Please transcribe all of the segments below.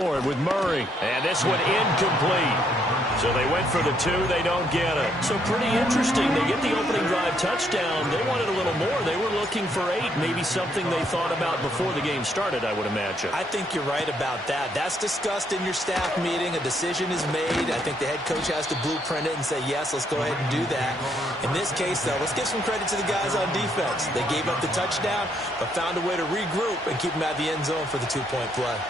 with Murray. And this one incomplete. So they went for the 2. They don't get it. So pretty interesting. They get the opening drive touchdown. They wanted a little more. They were looking for 8. Maybe something they thought about before the game started, I would imagine. I think you're right about that. That's discussed in your staff meeting. A decision is made. I think the head coach has to blueprint it and say, yes, let's go ahead and do that. In this case, though, let's give some credit to the guys on defense. They gave up the touchdown, but found a way to regroup and keep them out of the end zone for the 2-point play.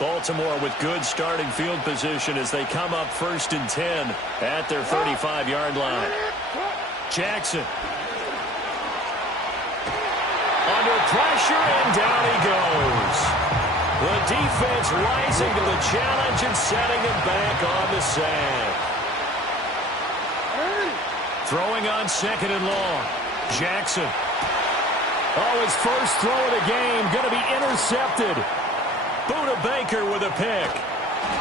Baltimore with good starting field position as they come up 1st and 10 at their 35-yard line. Jackson. Under pressure, and down he goes. The defense rising to the challenge and setting him back on the sack. Throwing on 2nd and long. Jackson. Oh, his first throw of the game going to be intercepted. Budda Baker with a pick.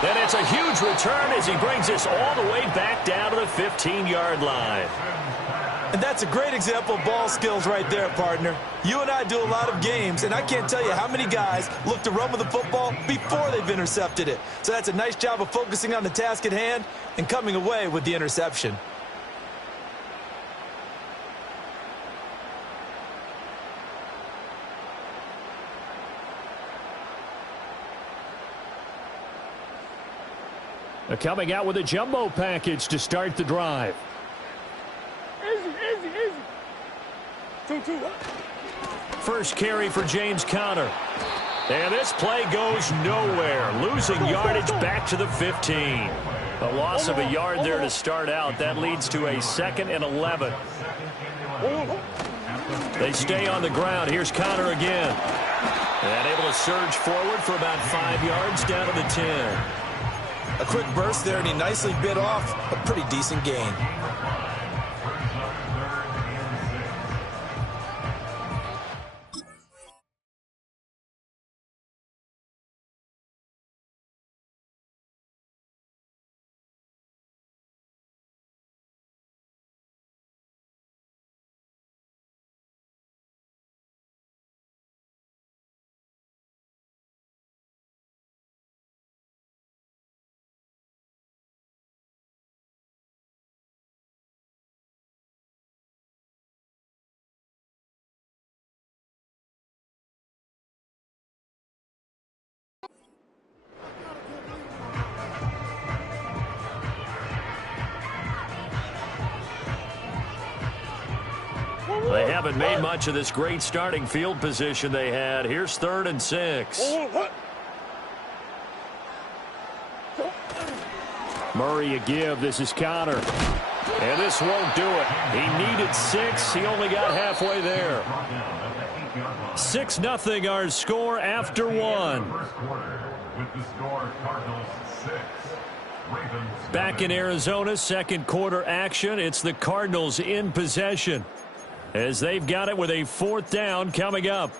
Then it's a huge return as he brings us all the way back down to the 15-yard line. And that's a great example of ball skills right there, partner. You and I do a lot of games, and I can't tell you how many guys look to run with the football before they've intercepted it. So that's a nice job of focusing on the task at hand and coming away with the interception. Coming out with a jumbo package to start the drive. Easy. 2-2. First carry for James Conner. And this play goes nowhere. Losing yardage back to the 15. A loss of a yard there to start out. That leads to a 2nd and 11. They stay on the ground. Here's Conner again. And able to surge forward for about 5 yards down to the 10. A quick burst there, and he nicely bit off a pretty decent gain. They haven't made much of this great starting field position they had. Here's 3rd and 6. Murray a give. This is Conner. And this won't do it. He needed 6. He only got halfway there. 6-0 our score after 1. Back in Arizona, 2nd quarter action. It's the Cardinals in possession, as they've got it with a 4th down coming up.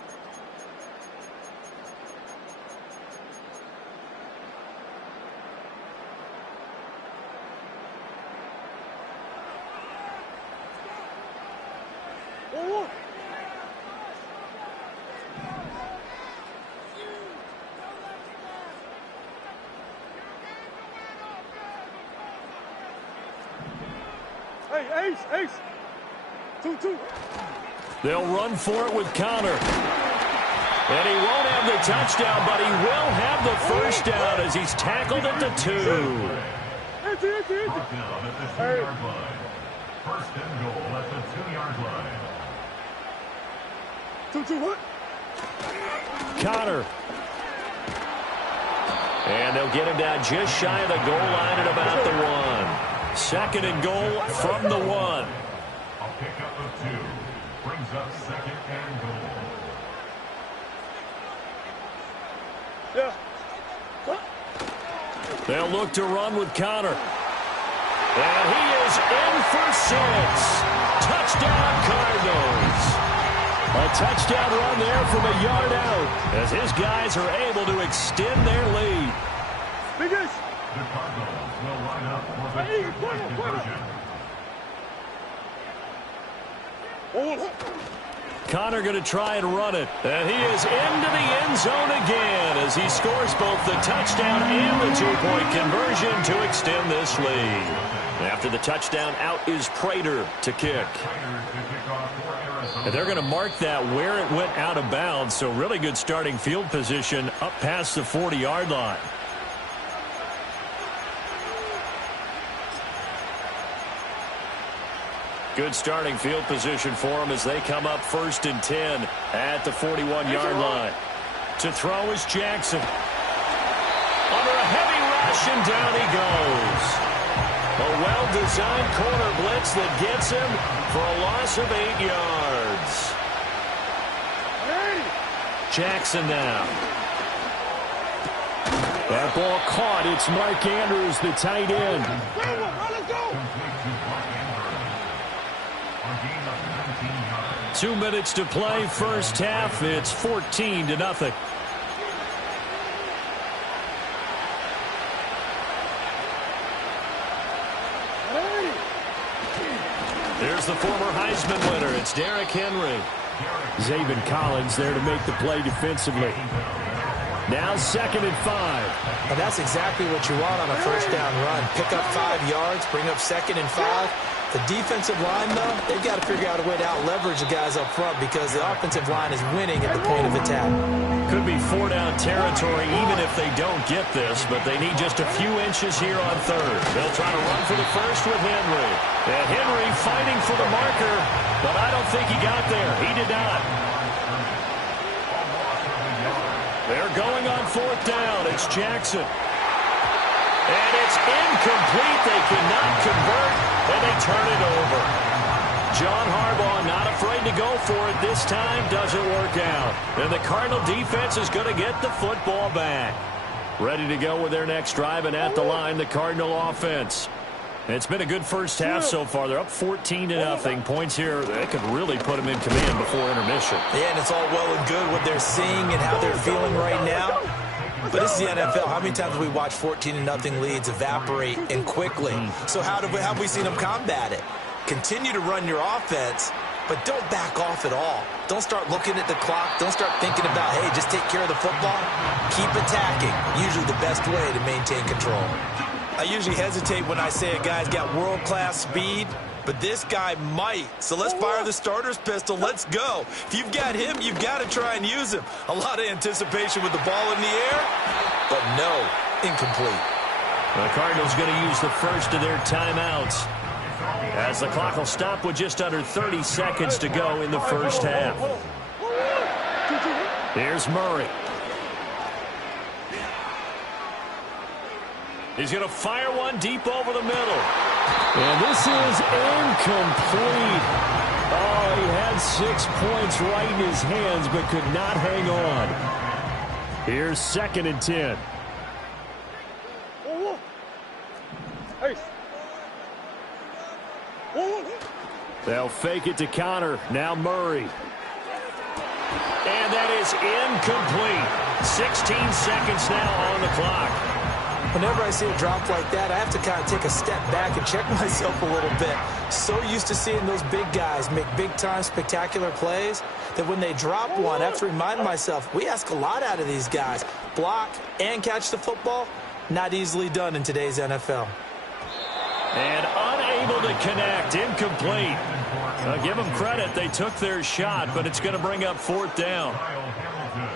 Hey, Ace. 2-2. They'll run for it with Conner. And he won't have the touchdown, but he will have the first down as he's tackled at the 2. Easy. Hey. First and goal at the 2-yard line. 2-2 what? Conner. And they'll get him down just shy of the goal line at about the 1. 2nd and goal from the 1. A pickup of 2 brings up 2nd and goal. Yeah. They'll look to run with Conner. And he is in for 6. Touchdown Cardinals. A touchdown run there from a yard out as his guys are able to extend their lead. Biggest. The Cardinals will line up for the 2-point conversion. Connor going to try and run it. And he is into the end zone again as he scores both the touchdown and the two-point conversion to extend this lead. After the touchdown, out is Prater to kick. And they're going to mark that where it went out of bounds, so really good starting field position up past the 40-yard line. Good starting field position for them as they come up 1st and 10 at the 41-yard line. To throw is Jackson. Under a heavy rush, and down he goes. A well-designed corner blitz that gets him for a loss of 8 yards. Jackson now. That ball caught. It's Mark Andrews, the tight end. Let's go. 2 minutes to play, first half. It's 14-0. There's the former Heisman winner. It's Derrick Henry. Zaven Collins there to make the play defensively. Now 2nd and 5. And that's exactly what you want on a first down run. Pick up 5 yards, bring up 2nd and 5. The defensive line, though, they've got to figure out a way to out-leverage the guys up front because the offensive line is winning at the point of attack. Could be 4-down territory even if they don't get this, but they need just a few inches here on 3rd. They'll try to run for the first with Henry. And Henry fighting for the marker, but I don't think he got there. He did not. They're going on 4th down. It's Jackson. And it's incomplete. They cannot convert, and they turn it over. John Harbaugh not afraid to go for it this time. Doesn't work out. And the Cardinal defense is going to get the football back. Ready to go with their next drive, and at the line, the Cardinal offense. It's been a good first half so far. They're up 14-0. Points here, they could really put them in command before intermission. Yeah, and it's all well and good what they're seeing and how they're feeling right now. But this is the NFL. How many times have we watched 14-0 leads evaporate and quickly? So how have we seen them combat it? Continue to run your offense, but don't back off at all. Don't start looking at the clock. Don't start thinking about, hey, just take care of the football. Keep attacking. Usually the best way to maintain control. I usually hesitate when I say a guy's got world-class speed, but this guy might. So let's fire the starter's pistol. Let's go. If you've got him, you've got to try and use him. A lot of anticipation with the ball in the air, but no, incomplete. The Cardinals going to use the first of their timeouts as the clock will stop with just under 30 seconds to go in the first half. Here's Murray. He's going to fire one deep over the middle. And this is incomplete. Oh, he had 6 points right in his hands but could not hang on. Here's 2nd and 10. They'll fake it to Connor. Now Murray. And that is incomplete. 16 seconds now on the clock. Whenever I see a drop like that, I have to kind of take a step back and check myself a little bit. So used to seeing those big guys make big-time spectacular plays that when they drop one, I have to remind myself, we ask a lot out of these guys. Block and catch the football, not easily done in today's NFL. And unable to connect, incomplete. Give them credit, they took their shot, but it's going to bring up 4th down.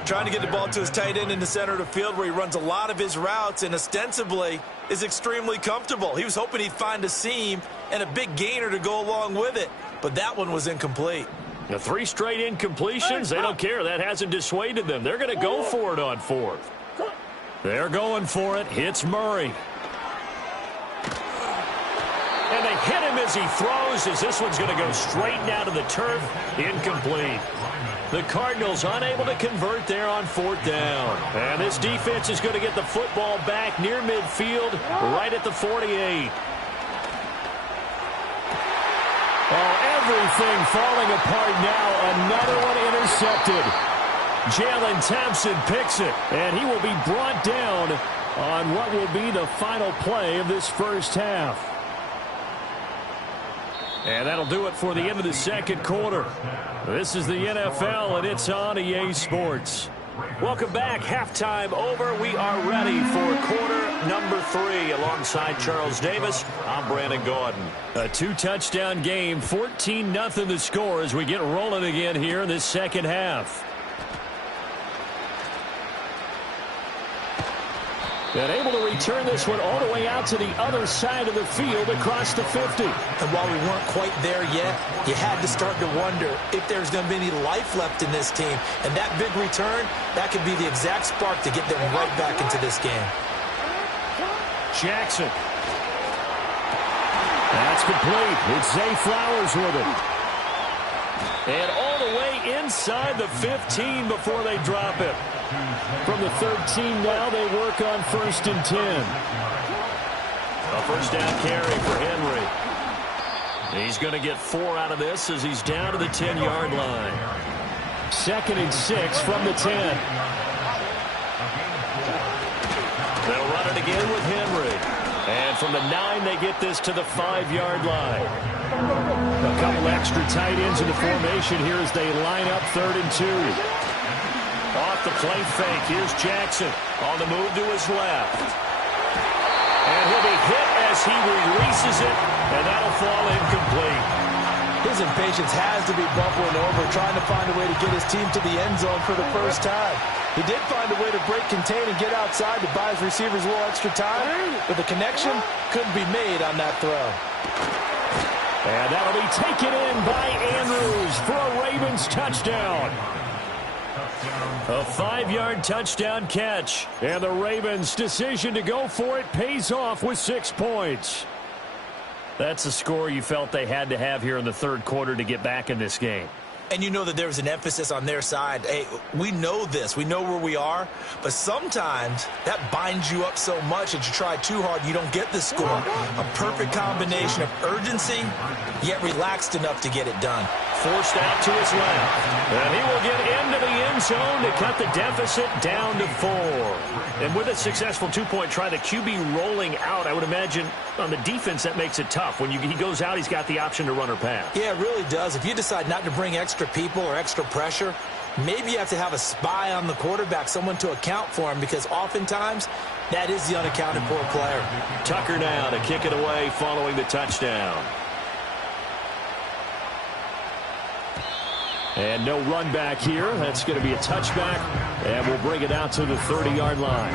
Trying to get the ball to his tight end in the center of the field where he runs a lot of his routes and ostensibly is extremely comfortable. He was hoping he'd find a seam and a big gainer to go along with it, but that one was incomplete. The 3 straight incompletions, they don't care. That hasn't dissuaded them. They're going to go for it on 4th. They're going for it. Hits Murray. And they hit him as he throws, as this one's going to go straight down to the turf. Incomplete. The Cardinals unable to convert there on 4th down. And this defense is going to get the football back near midfield, right at the 48. Oh, everything falling apart now. Another one intercepted. Jalen Thompson picks it, and he will be brought down on what will be the final play of this first half. And that'll do it for the end of the second quarter. This is the NFL, and it's on EA Sports. Welcome back. Halftime over. We are ready for quarter number 3. Alongside Charles Davis, I'm Brandon Gaudin. A 2-touchdown game, 14-0 the score as we get rolling again here in this second half. And able to return this one all the way out to the other side of the field across the 50. And while we weren't quite there yet, you had to start to wonder if there's going to be any life left in this team. And that big return, that could be the exact spark to get them right back into this game. Jackson. That's complete. It's Zay Flowers with it. And all the way inside the 15 before they drop it. From the 13 now, they work on 1st and 10. A first down carry for Henry. He's going to get 4 out of this as he's down to the 10-yard line. 2nd and 6 from the 10. They'll run it again with Henry. And from the 9, they get this to the 5-yard line. A couple extra tight ends in the formation here as they line up 3rd and 2. Off the play fake. Here's Jackson on the move to his left. And he'll be hit as he releases it, and that'll fall incomplete. His impatience has to be bubbling over, trying to find a way to get his team to the end zone for the first time. He did find a way to break contain and get outside to buy his receivers a little extra time, but the connection couldn't be made on that throw. And that'll be taken in by Andrews for a Ravens touchdown. A 5-yard touchdown catch. And the Ravens' decision to go for it pays off with 6 points. That's a score you felt they had to have here in the third quarter to get back in this game. And you know that there was an emphasis on their side. Hey, we know this. We know where we are. But sometimes that binds you up so much that you try too hard and you don't get the score. A perfect combination of urgency, yet relaxed enough to get it done. Forced out to his left. And he will get into the end zone to cut the deficit down to 4. And with a successful 2-point try, the QB rolling out, I would imagine on the defense that makes it tough. When he goes out, he's got the option to run or pass. Yeah, it really does. If you decide not to bring extra people or extra pressure, maybe you have to have a spy on the quarterback, someone to account for him, because oftentimes that is the unaccounted for player. Tucker now to kick it away following the touchdown. And no run back here. That's going to be a touchback, and we'll bring it out to the 30-yard line.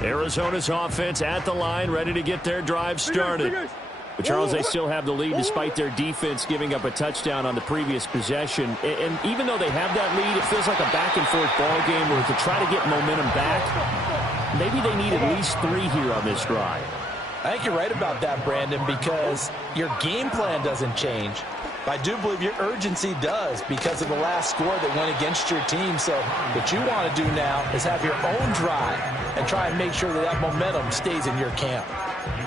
Arizona's offense at the line, ready to get their drive started. But Charles, they still have the lead despite their defense giving up a touchdown on the previous possession. And even though they have that lead, it feels like a back-and-forth ball game where to try to get momentum back, maybe they need at least 3 here on this drive. I think you're right about that, Brandon, because your game plan doesn't change. I do believe your urgency does because of the last score that went against your team. So what you want to do now is have your own drive and try and make sure that that momentum stays in your camp.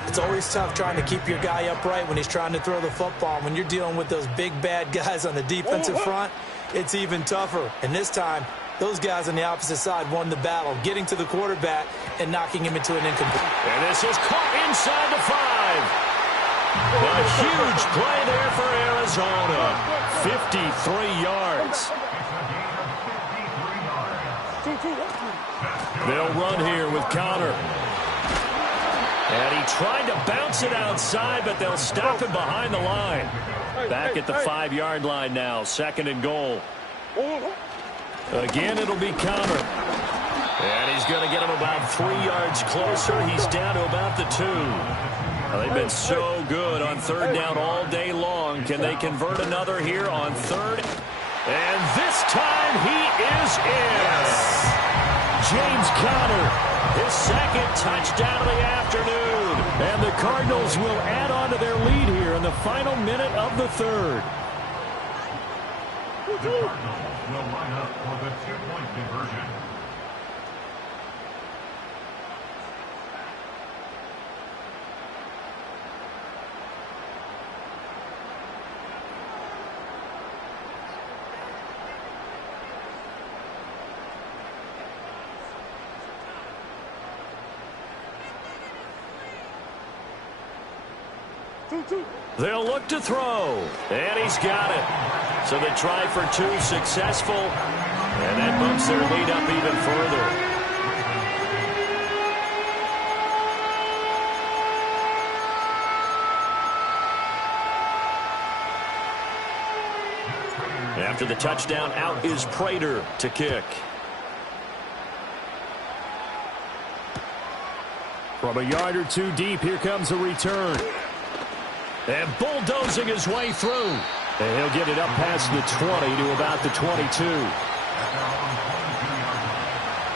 It's always tough trying to keep your guy upright when he's trying to throw the football. When you're dealing with those big, bad guys on the defensive front, it's even tougher. And this time, those guys on the opposite side won the battle, getting to the quarterback and knocking him into an incomplete. And this is caught inside the 5. A huge play there for Arizona. 53 yards. They'll run here with Connor. And he tried to bounce it outside, but they'll stop him behind the line. Back at the 5-yard line now, 2nd and goal. Again, it'll be Connor. And he's going to get him about 3 yards closer. He's down to about the 2. They've been so good on 3rd down all day long. Can they convert another here on 3rd? And this time he is in. James Conner, his 2nd touchdown of the afternoon. And the Cardinals will add on to their lead here in the final minute of the 3rd. The Cardinals will line up for the 2-point conversion. 2. They'll look to throw, and he's got it. So the try for 2 successful, and that bumps their lead up even further. After the touchdown, out is Prater to kick. From a yard or 2 deep, here comes a return. And bulldozing his way through. And he'll get it up past the 20 to about the 22.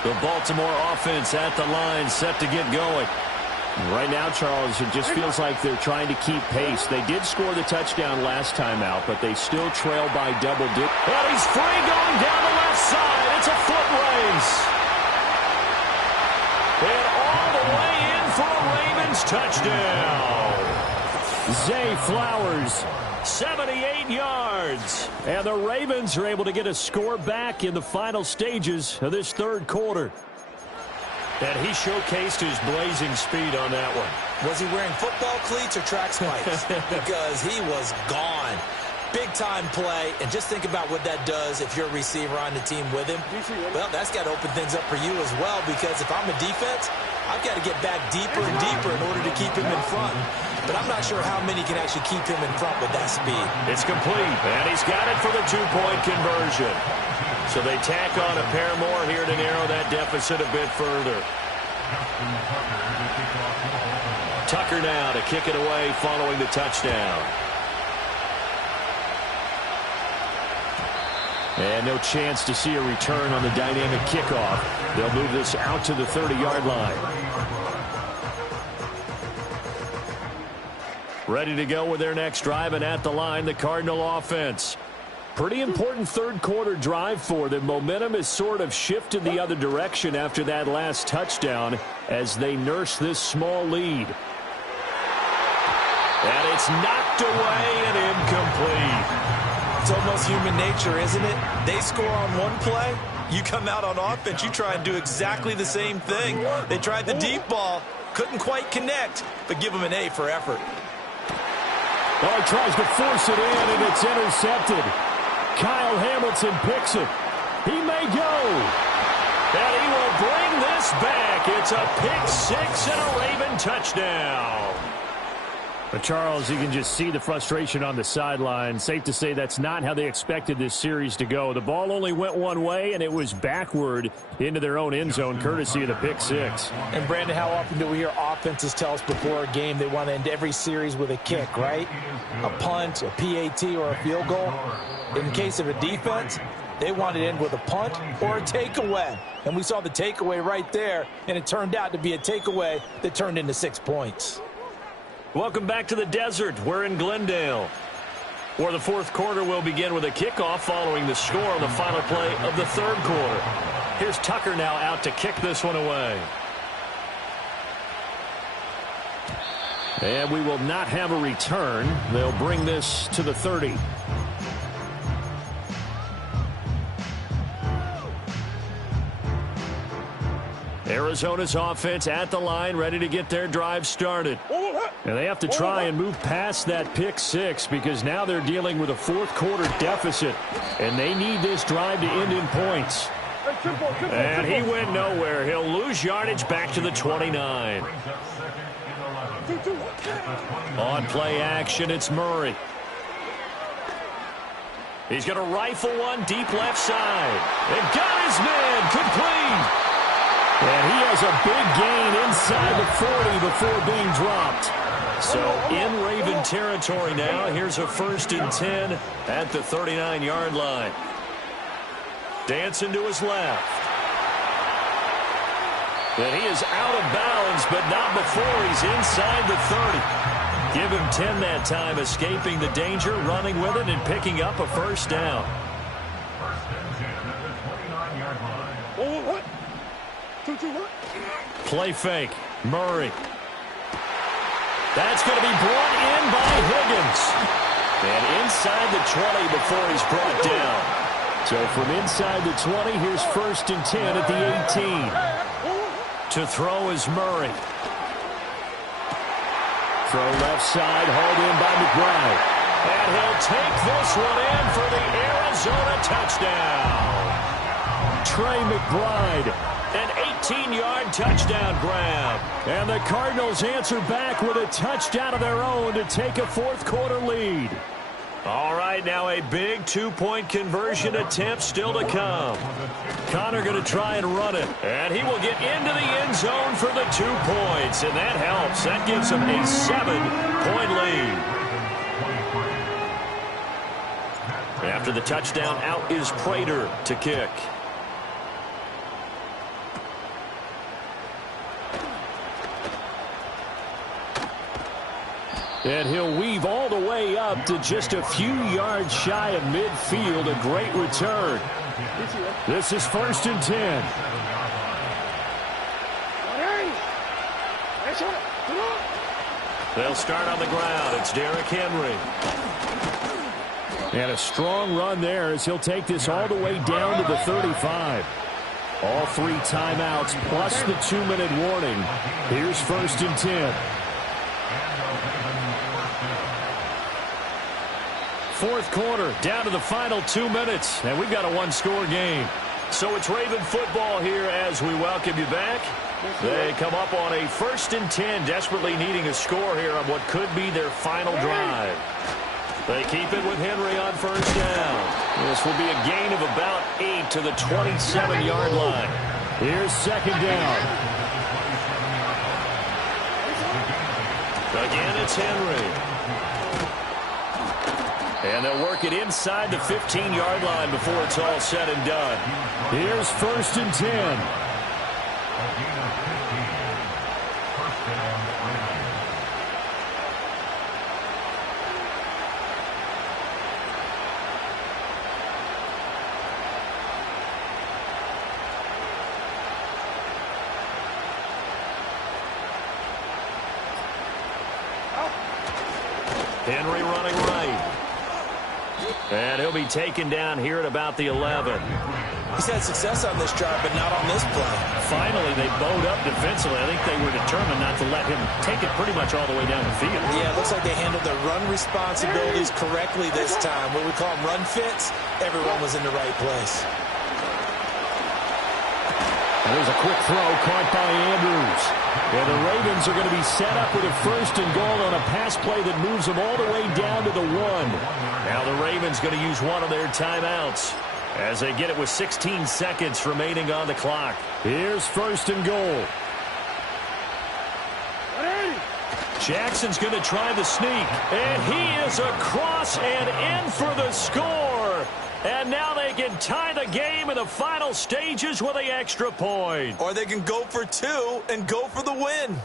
The Baltimore offense at the line, set to get going. Right now, Charles, it just feels like they're trying to keep pace. They did score the touchdown last time out, but they still trail by double digits. And he's free going down the left side. It's a foot race. And all the way in for a Ravens touchdown. Zay Flowers, 78 yards. And the Ravens are able to get a score back in the final stages of this third quarter. And he showcased his blazing speed on that one. Was he wearing football cleats or track spikes? Because he was gone. Big-time play, and just think about what that does if you're a receiver on the team with him. Well, that's got to open things up for you as well, because if I'm a defense, I've got to get back deeper and deeper in order to keep him in front. But I'm not sure how many can actually keep him in front with that speed. It's complete, and he's got it for the 2-point conversion. So they tack on a pair more here to narrow that deficit a bit further. Tucker now to kick it away following the touchdown. And no chance to see a return on the dynamic kickoff. They'll move this out to the 30-yard line. Ready to go with their next drive, and at the line, the Cardinal offense. Pretty important third quarter drive for them. Momentum has sort of shifted the other direction after that last touchdown as they nurse this small lead. And it's knocked away and incomplete. It's almost human nature, isn't it? They score on one play. You come out on offense, you try and do exactly the same thing. They tried the deep ball, couldn't quite connect, but give them an A for effort. Oh, he tries to force it in, and it's intercepted. Kyle Hamilton picks it. He may go. And he will bring this back. It's a pick six and a Raven touchdown. But Charles, you can just see the frustration on the sideline. Safe to say that's not how they expected this series to go. The ball only went one way, and it was backward into their own end zone, courtesy of the pick six. And, Brandon, how often do we hear offenses tell us before a game they want to end every series with a kick, right? A punt, a PAT, or a field goal. In case of a defense, they want to end with a punt or a takeaway. And we saw the takeaway right there, and it turned out to be a takeaway that turned into 6 points. Welcome back to the desert. We're in Glendale, where the fourth quarter will begin with a kickoff following the score on the final play of the third quarter. Here's Tucker now out to kick this one away. And we will not have a return. They'll bring this to the 30. Arizona's offense at the line, ready to get their drive started. And they have to try and move past that pick six because now they're dealing with a fourth quarter deficit. And they need this drive to end in points. And he went nowhere. He'll lose yardage back to the 29. On play action, it's Murray. He's going to rifle one deep left side. And got his man complete. And he has a big gain inside the 40 before being dropped. So in Raven territory now. Here's a 1st and 10 at the 39-yard line. Dancing to his left. And he is out of bounds, but not before he's inside the 30. Give him 10 that time, escaping the danger, running with it, and picking up a first down. Play fake. Murray. That's going to be brought in by Higgins. And inside the 20 before he's brought down. So from inside the 20, here's 1st and 10 at the 18. To throw is Murray. Throw left side, hauled in by McBride. And he'll take this one in for the Arizona touchdown. Trey McBride, an 18-yard touchdown grab. And the Cardinals answer back with a touchdown of their own to take a fourth-quarter lead. All right, now a big two-point conversion attempt still to come. Connor going to try and run it. And he will get into the end zone for the 2 points. And that helps. That gives him a 7-point lead. After the touchdown, out is Prater to kick. And he'll weave all the way up to just a few yards shy of midfield. A great return. This is 1st and 10. They'll start on the ground. It's Derrick Henry. And a strong run there as he'll take this all the way down to the 35. All 3 timeouts plus the 2-minute warning. Here's 1st and 10. Fourth quarter, down to the final 2 minutes, and we've got a one-score game. So it's Raven football here as we welcome you back. They come up on a 1st and 10, desperately needing a score here on what could be their final drive. They keep it with Henry on 1st down. This will be a gain of about 8 to the 27-yard line. Here's 2nd down. Again, it's Henry. And they'll work it inside the 15-yard line before it's all said and done. Here's 1st and 10. Henry running right. And he'll be taken down here at about the 11. He's had success on this drive, but not on this play. Finally, they bowed up defensively. I think they were determined not to let him take it pretty much all the way down the field. Yeah, it looks like they handled their run responsibilities correctly this time. What we call them run fits, everyone was in the right place. There's a quick throw caught by Andrews. And the Ravens are going to be set up with a 1st and goal on a pass play that moves them all the way down to the 1. Now the Ravens going to use one of their timeouts as they get it with 16 seconds remaining on the clock. Here's 1st and goal. Jackson's going to try the sneak. And he is across and in for the score. And now they can tie the game in the final stages with the extra point. Or they can go for 2 and go for the win.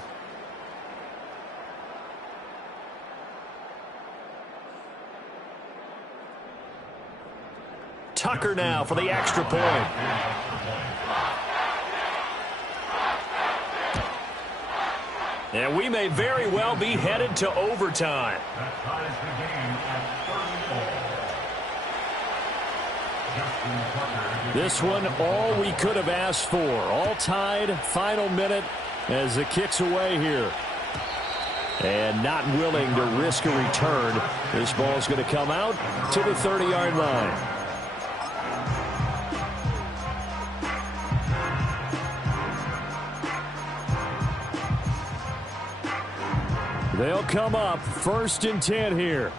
Tucker now for the extra point. And we may very well be headed to overtime. That ties the game at 34. This one, all we could have asked for. All tied, final minute as it kicks away here. And not willing to risk a return. This ball's going to come out to the 30-yard line. They'll come up 1st and 10 here.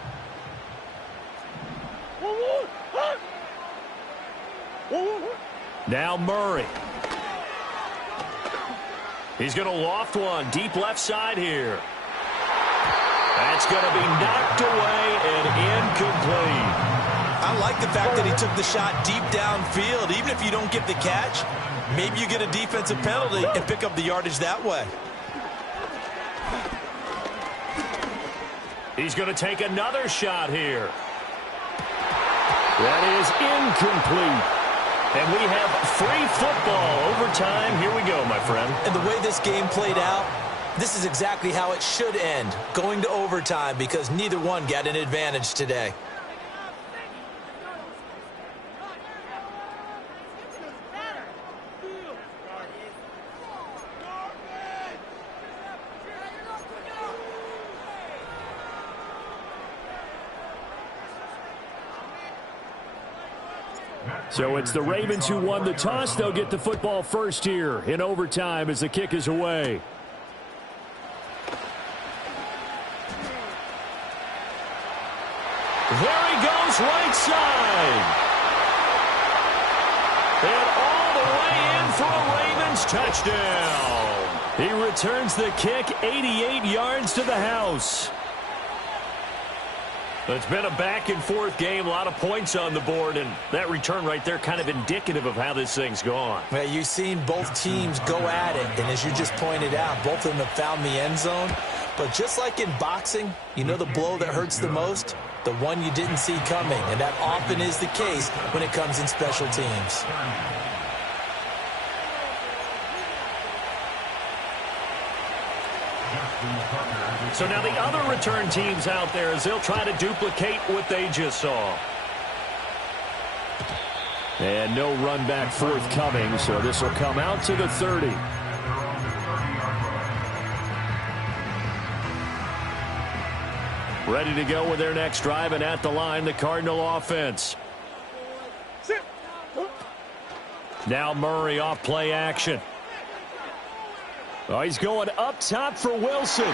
Now Murray. He's going to loft one deep left side here. That's going to be knocked away and incomplete. I like the fact that he took the shot deep downfield. Even if you don't get the catch, maybe you get a defensive penalty and pick up the yardage that way. He's going to take another shot here. That is incomplete. And we have free football. Overtime. Here we go, my friend. And the way this game played out, this is exactly how it should end, going to overtime, because neither one got an advantage today. So it's the Ravens who won the toss. They'll get the football first here in overtime as the kick is away. There he goes, right side. And all the way in for a Ravens touchdown. He returns the kick 88 yards to the house. It's been a back-and-forth game, a lot of points on the board, and that return right there kind of indicative of how this thing's gone. Well, you've seen both teams go at it, and as you just pointed out, both of them have found the end zone. But just like in boxing, you know the blow that hurts the most? The one you didn't see coming, and that often is the case when it comes in special teams. So now the other return teams out there as they'll try to duplicate what they just saw. And no run back forthcoming, so this will come out to the 30. Ready to go with their next drive, and at the line, the Cardinal offense. Now Murray off play action. Oh, he's going up top for Wilson.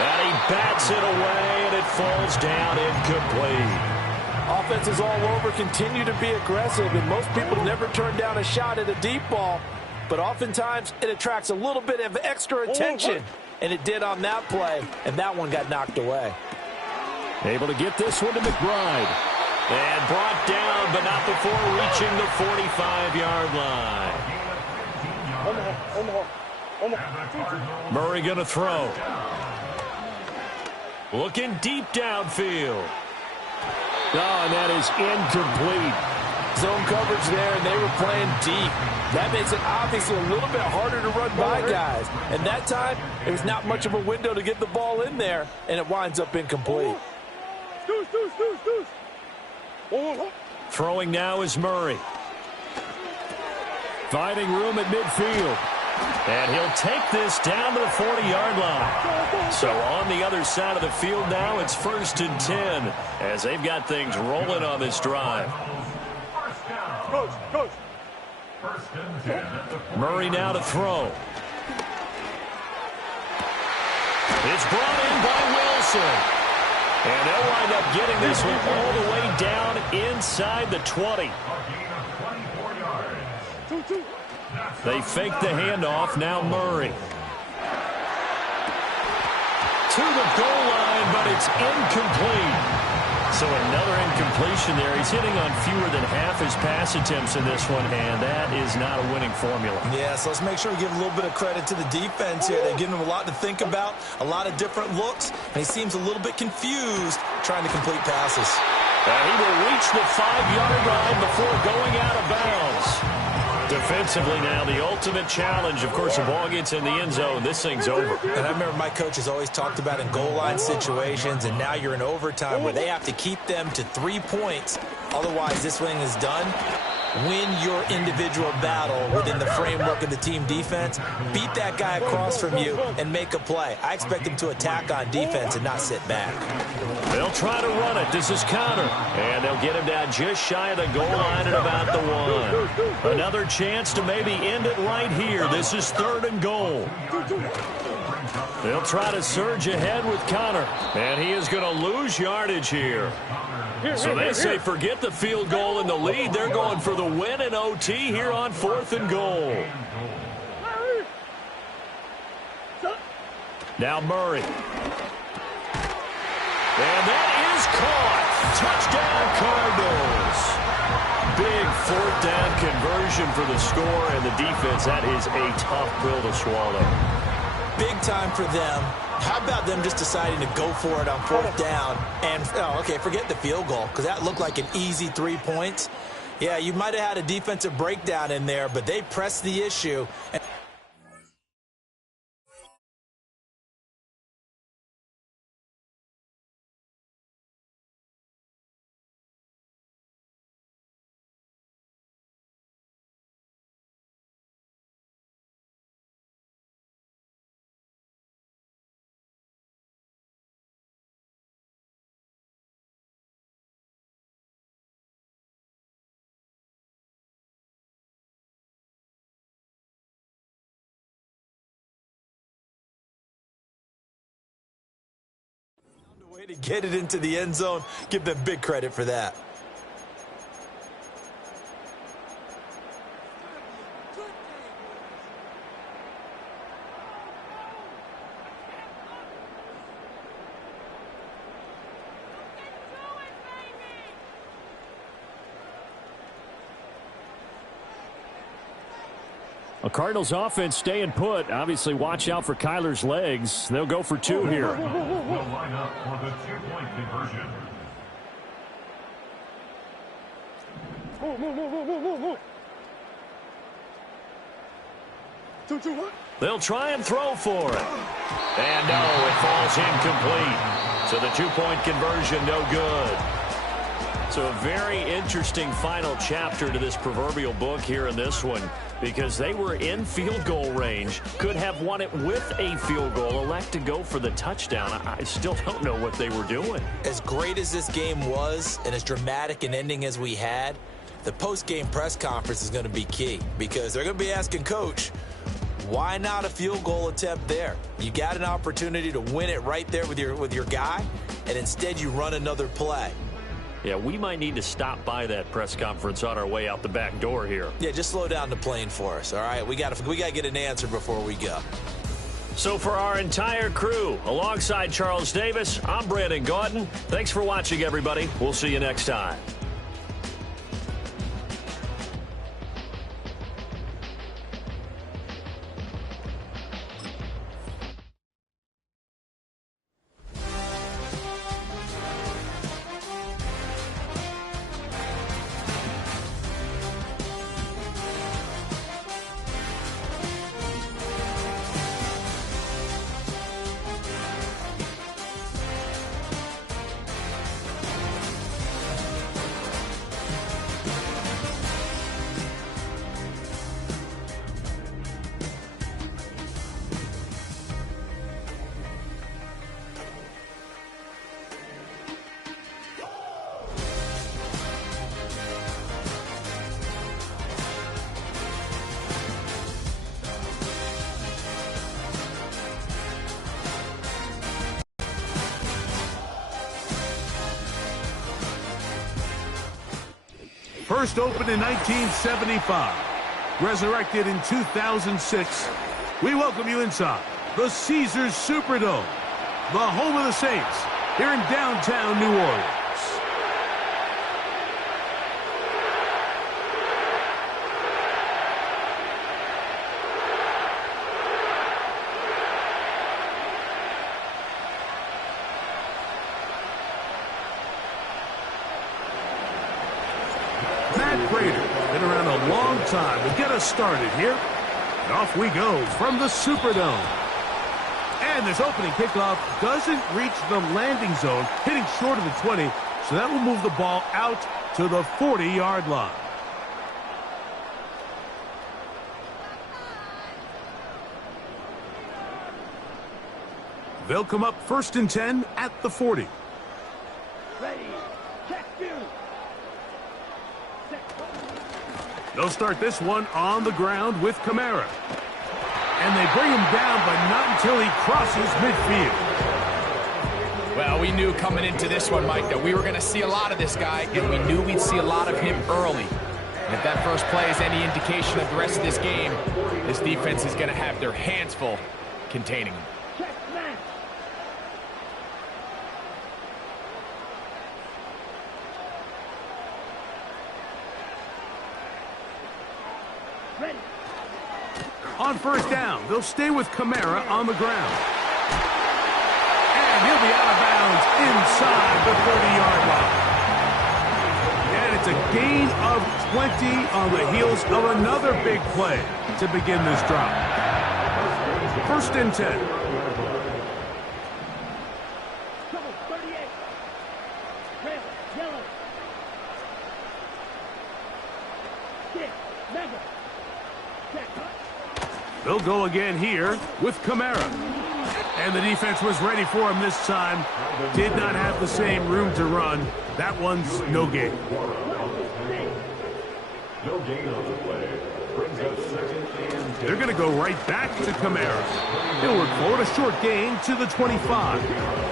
And he bats it away, and it falls down incomplete. Offenses all over continue to be aggressive, and most people never turn down a shot at a deep ball. But oftentimes, it attracts a little bit of extra attention. And it did on that play, and that one got knocked away. Able to get this one to McBride. And brought down, but not before reaching the 45-yard line. Murray going to throw. Looking deep downfield. Oh, and that is incomplete. Zone coverage there, and they were playing deep. That makes it obviously a little bit harder to run by guys. And that time, it was not much of a window to get the ball in there, and it winds up incomplete. Throwing now is Murray. Finding room at midfield. And he'll take this down to the 40-yard line. So on the other side of the field now, it's 1st and 10 as they've got things rolling on this drive. Coach. Murray now to throw. It's brought in by Wilson. And they'll wind up getting this one all the way down inside the 20. They fake the handoff. Now Murray. To the goal line, but it's incomplete. So another incompletion there. He's hitting on fewer than half his pass attempts in this one, and that is not a winning formula. Yeah, so let's make sure we give a little bit of credit to the defense here. They've given him a lot to think about, a lot of different looks, and he seems a little bit confused trying to complete passes. And he will reach the 5-yard line before going out of bounds. Defensively now, the ultimate challenge. Of course, the ball gets in the end zone. This thing's over. And I remember my coaches always talked about in goal line situations, and now you're in overtime where they have to keep them to 3 points. Otherwise, this thing is done. Win your individual battle within the framework of the team defense. Beat that guy across from you and make a play. I expect them to attack on defense and not sit back. They'll try to run it. This is Connor. And they'll get him down just shy of the goal line at about the 1. Another chance to maybe end it right here. This is 3rd and goal. They'll try to surge ahead with Connor. And he is going to lose yardage here. So they say forget the field goal and the lead. They're going for the win in OT here on 4th and goal. Now Murray. And that is caught. Touchdown Cardinals. Big 4th down conversion for the score and the defense. That is a tough pill to swallow. Big time for them. How about them just deciding to go for it on 4th down? And, forget the field goal, because that looked like an easy 3 points. Yeah, you might have had a defensive breakdown in there, but they pressed the issue. to get it into the end zone. Give them big credit for that. A Cardinals offense staying put. Obviously, watch out for Kyler's legs. They'll go for two here. Will line up for the two-point conversion. Move. 2, 1. They'll try and throw for it. And no, it falls incomplete. So the two-point conversion, no good. So a very interesting final chapter to this proverbial book here in this one, because they were in field goal range, could have won it with a field goal, elect to go for the touchdown. I still don't know what they were doing. As great as this game was and as dramatic an ending as we had, the post-game press conference is going to be key, because they're going to be asking Coach, why not a field goal attempt there? You got an opportunity to win it right there with your guy, and instead you run another play. Yeah, we might need to stop by that press conference on our way out the back door here. Yeah, just slow down the plane for us, all right? We got to get an answer before we go. So for our entire crew, alongside Charles Davis, I'm Brandon Gaudin. Thanks for watching, everybody. We'll see you next time. First opened in 1975, resurrected in 2006. We welcome you inside the Caesars Superdome, the home of the Saints, here in downtown New Orleans. Been around a long time to get us started here. And off we go from the Superdome. And this opening kickoff doesn't reach the landing zone, hitting short of the 20, so that will move the ball out to the 40-yard line. They'll come up 1st and 10 at the 40. Ready. Check, two. They'll start this one on the ground with Kamara. And they bring him down, but not until he crosses midfield. Well, we knew coming into this one, Mike, that we were going to see a lot of this guy, and we knew we'd see a lot of him early. And if that first play is any indication of the rest of this game, this defense is going to have their hands full containing him. On first down, they'll stay with Kamara on the ground. And he'll be out of bounds inside the 30-yard line. And it's a gain of 20 on the heels of another big play to begin this drive. 1st and 10. They'll go again here with Kamara. And the defense was ready for him this time. Did not have the same room to run. That one's no gain. No gain on the play. Brings up second and 10. They're going to go right back to Kamara. He'll record a short gain to the 25.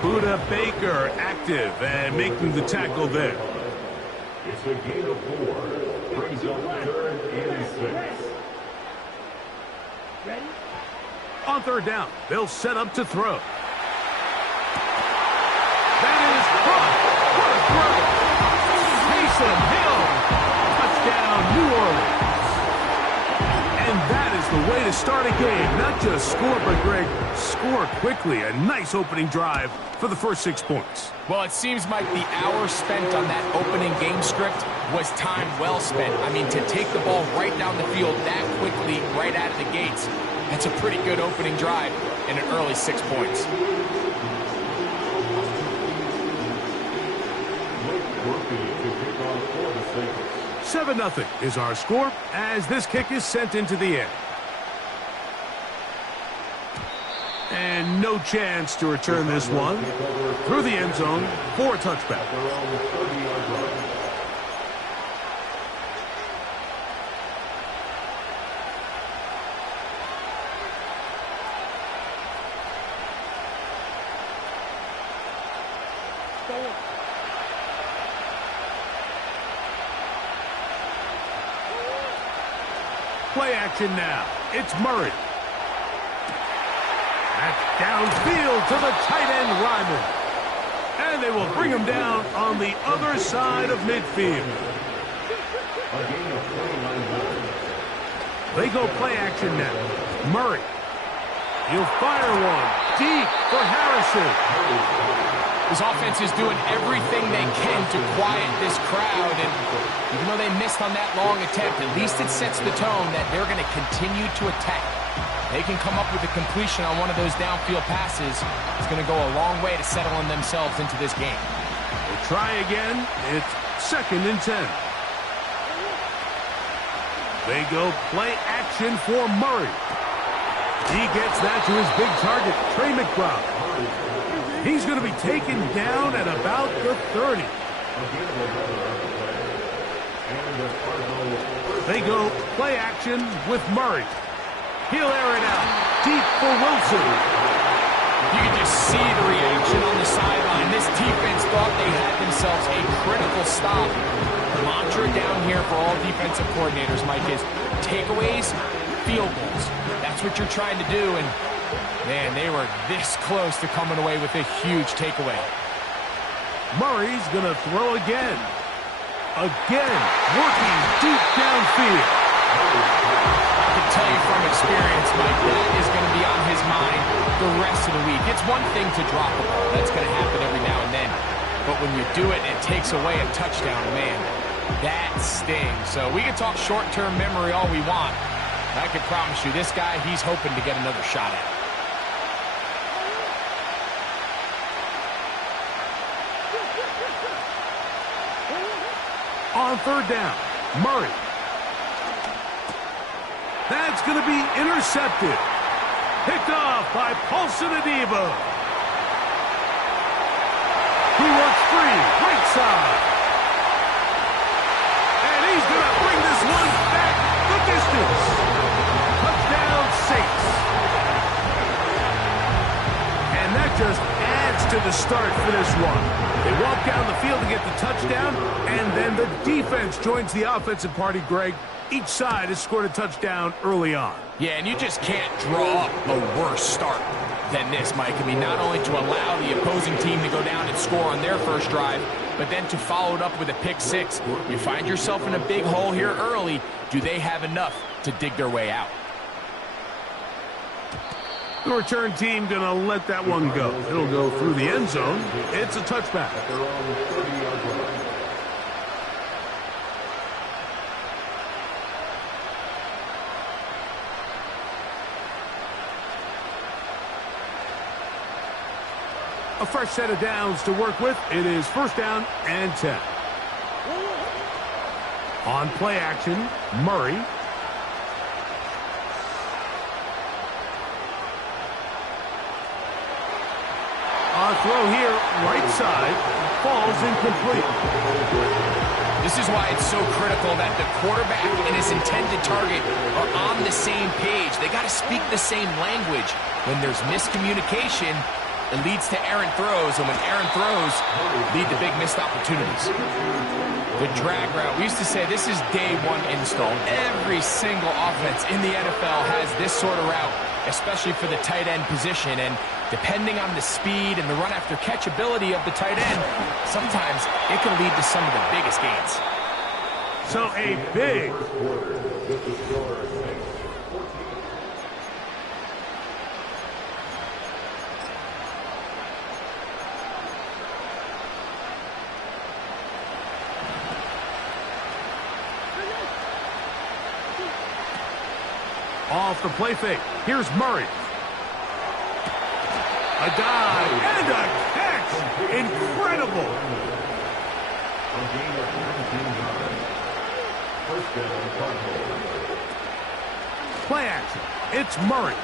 Buda Baker active and making the tackle there. It's a gain of 4. Brings up third and 6. Ready? On third down, they'll set up to throw. That is caught. What a throw. Taysom Hill. Touchdown, New Orleans. And that is the way to start a game. Not just score, but, Greg, score quickly. A nice opening drive for the first 6 points. Well, it seems like the hour spent on that opening game script was time well spent. I mean, to take the ball right down the field that quickly, right out of the gates, that's a pretty good opening drive and an early 6 points. 7-0 is our score as this kick is sent into the air. And no chance to return this one through the end zone for a touchback. Play action now. It's Murray. That's downfield to the tight end, Ryman. And they will bring him down on the other side of midfield. They go play action now. Murray. He'll fire one deep for Harrison. This offense is doing everything they can to quiet this crowd, and even though they missed on that long attempt, at least it sets the tone that they're going to continue to attack. They can come up with a completion on one of those downfield passes. It's going to go a long way to settling themselves into this game. We'll try again. It's 2nd and 10. They go play action for Murray. He gets that to his big target, Trey McBride. He's going to be taken down at about the 30. They go play action with Murray. He'll air it out deep for Wilson. You can just see the reaction on the sideline. This defense thought they had themselves a critical stop. The mantra down here for all defensive coordinators, Mike, is takeaways, field goals. That's what you're trying to do, and man, they were this close to coming away with a huge takeaway. Murray's going to throw again. Again, working deep downfield. I can tell you from experience, Mike, that is going to be on his mind the rest of the week. It's one thing to drop a ball. That's going to happen every now and then. But when you do it and it takes away a touchdown, man, that stings. So we can talk short-term memory all we want. I can promise you, this guy, he's hoping to get another shot at it. On third down, Murray. That's going to be intercepted. Picked off by Paulson Adebo. He works free, right side. And he's going to bring this one back the distance. Touchdown, Saints. And that just adds to the start for this one. They walk down the field to get the touchdown, and then the defense joins the offensive party, Greg. Each side has scored a touchdown early on. Yeah, and you just can't draw up a worse start than this, Mike. I mean, not only to allow the opposing team to go down and score on their first drive, but then to follow it up with a pick six. You find yourself in a big hole here early. Do they have enough to dig their way out? The return team going to let that one go. It'll go through the end zone. It's a touchback. A fresh set of downs to work with. It is 1st down and 10. On play action, Murray. A throw here, right side, falls incomplete. This is why it's so critical that the quarterback and his intended target are on the same page. They got to speak the same language. When there's miscommunication, it leads to errant throws, and when errant throws lead to big missed opportunities. The drag route, we used to say this is day one install. Every single offense in the NFL has this sort of route, especially for the tight end position. And depending on the speed and the run after catch ability of the tight end, sometimes it can lead to some of the biggest gains. So a big off the play fake. Here's Murray. A dive and a catch. Incredible. Play action. It's Murray.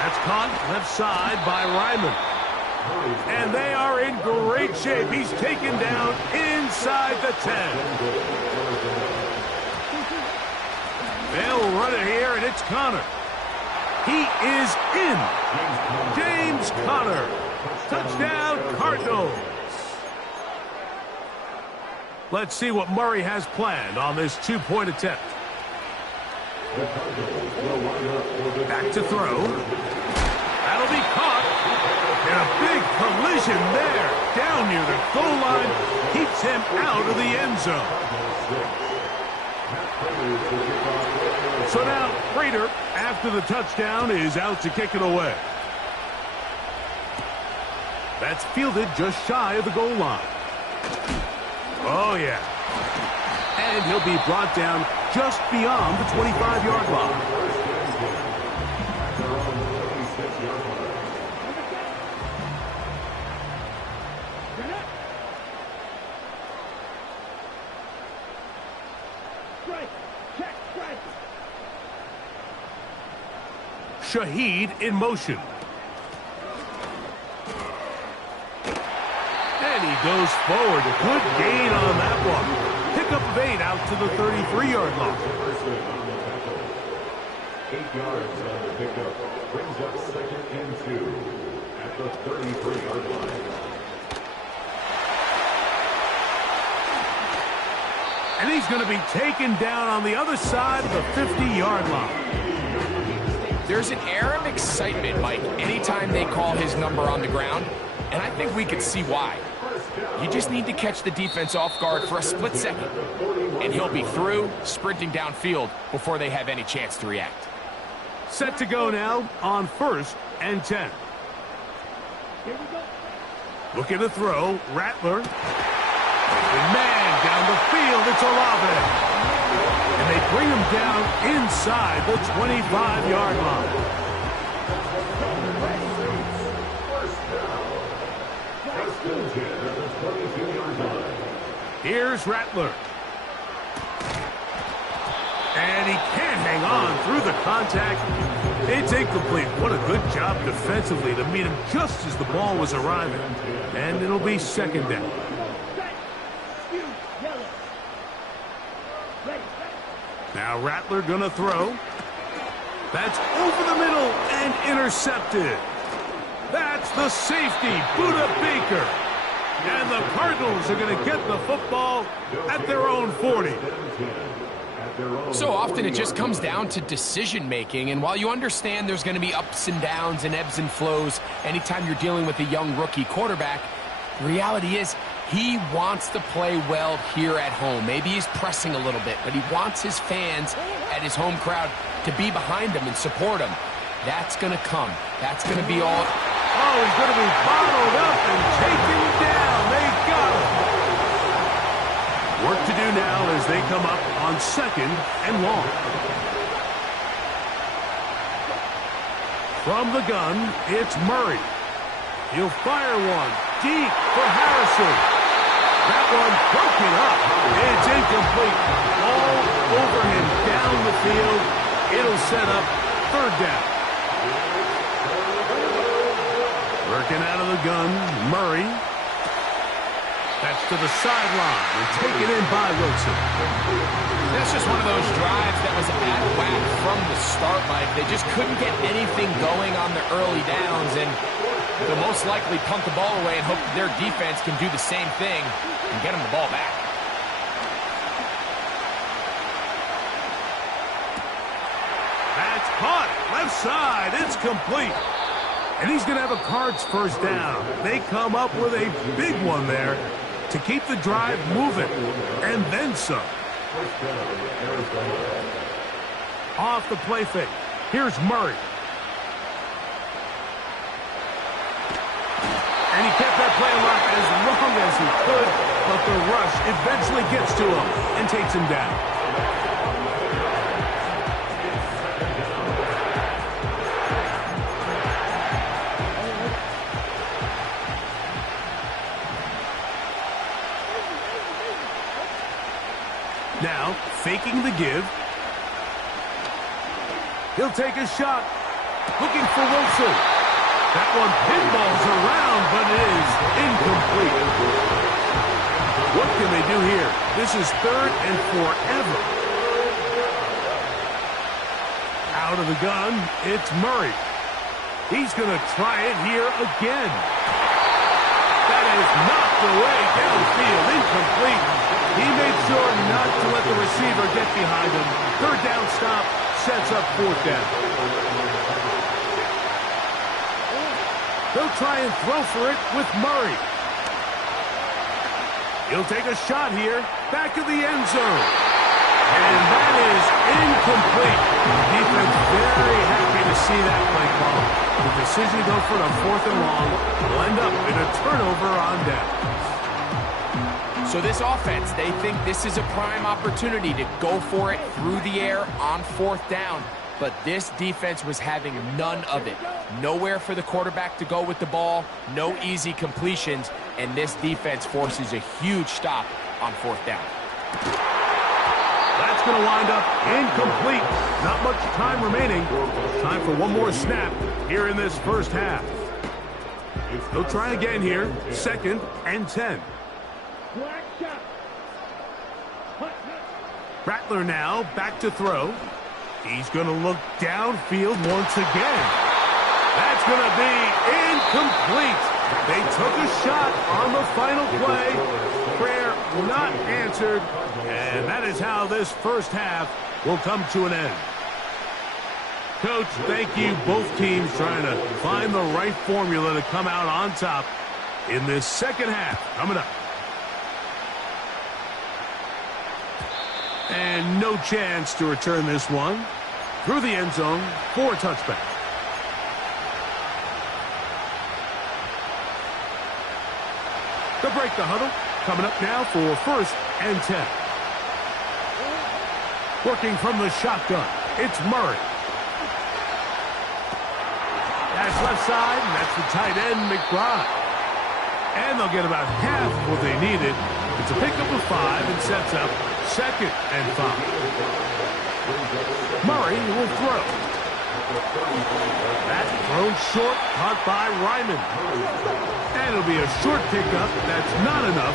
That's caught left side by Ryman. And they are in great shape. He's taken down inside the 10. They'll run it here, and it's Connor. He is in. James Conner. Touchdown, Cardinals. Let's see what Murray has planned on this two-point attempt. Back to throw. That'll be caught. And a big collision there. Down near the goal line. Keeps him out of the end zone. So now, Prater, after the touchdown, is out to kick it away. That's fielded just shy of the goal line. Oh, yeah. And he'll be brought down just beyond the 25-yard line. Shaheed in motion. And he goes forward. A good gain on that one. Pickup of 8 out to the 33-yard line. 8 yards on the pickup. Brings up 2nd and 2 at the 33-yard line. And he's going to be taken down on the other side of the 50-yard line. There's an air of excitement, Mike, anytime they call his number on the ground, and I think we could see why. You just need to catch the defense off guard for a split second, and he'll be through, sprinting downfield before they have any chance to react. Set to go now on 1st and 10. Looking to throw, Rattler. Open man down the field, it's Olave. And they bring him down inside the 25-yard line. Here's Rattler. And he can't hang on through the contact. It's incomplete. What a good job defensively to meet him just as the ball was arriving. And it'll be 2nd down. Now Rattler gonna throw. That's over the middle and intercepted. That's the safety, Buda Baker. And the Cardinals are going to get the football at their own 40. So often it just comes down to decision-making, and while you understand there's going to be ups and downs and ebbs and flows anytime you're dealing with a young rookie quarterback, the reality is he wants to play well here at home. Maybe he's pressing a little bit, but he wants his fans at his home crowd to be behind him and support him. That's going to come. That's going to be all. Oh, he's going to be bottled up and taken down. They got him. Work to do now as they come up on 2nd and long. From the gun, it's Murray. He'll fire one deep for Harrison. That one broken up. It's incomplete. All over him down the field. It'll set up 3rd down. Working out of the gun, Murray. That's to the sideline and taken in by Wilson. That's just one of those drives that was out of whack from the start, Mike. They just couldn't get anything going on the early downs, and they'll most likely punt the ball away and hope that their defense can do the same thing and get them the ball back. That's caught. Left side. It's complete. And he's going to have a Cards first down. They come up with a big one there to keep the drive moving. And then some. Off the play fake. Here's Murray. And he kept that play alive as long as he could, but the rush eventually gets to him and takes him down. Now, faking the give. He'll take a shot. Looking for Wilson. That one pinballs around, but it is incomplete. What can they do here? This is 3rd and forever. Out of the gun, it's Murray. He's going to try it here again. That is knocked away downfield, incomplete. He made sure not to let the receiver get behind him. 3rd down stop sets up 4th down. They'll try and throw for it with Murray. He'll take a shot here. Back of the end zone. And that is incomplete. The defense very happy to see that play call. The decision to go for the 4th and long will end up in a turnover on down. So this offense, they think this is a prime opportunity to go for it through the air on 4th down. But this defense was having none of it. Nowhere for the quarterback to go with the ball, no easy completions, and this defense forces a huge stop on 4th down. That's going to wind up incomplete. Not much time remaining. Time for one more snap here in this first half. They'll try again here. 2nd and 10. Rattler now back to throw. He's going to look downfield once again. That's going to be incomplete. They took a shot on the final play. Prayer not answered. And that is how this first half will come to an end. Coach, thank you. Both teams trying to find the right formula to come out on top in this second half. Coming up. And no chance to return this one. Through the end zone for a touchback. To break the huddle. Coming up now for 1st and 10. Working from the shotgun. It's Murray. That's left side, and that's the tight end, McBride. And they'll get about half of what they needed. It's a pickup of 5 and sets up 2nd and 5. Murray will throw. That thrown short, caught by Ryman. And it'll be a short pickup. That's not enough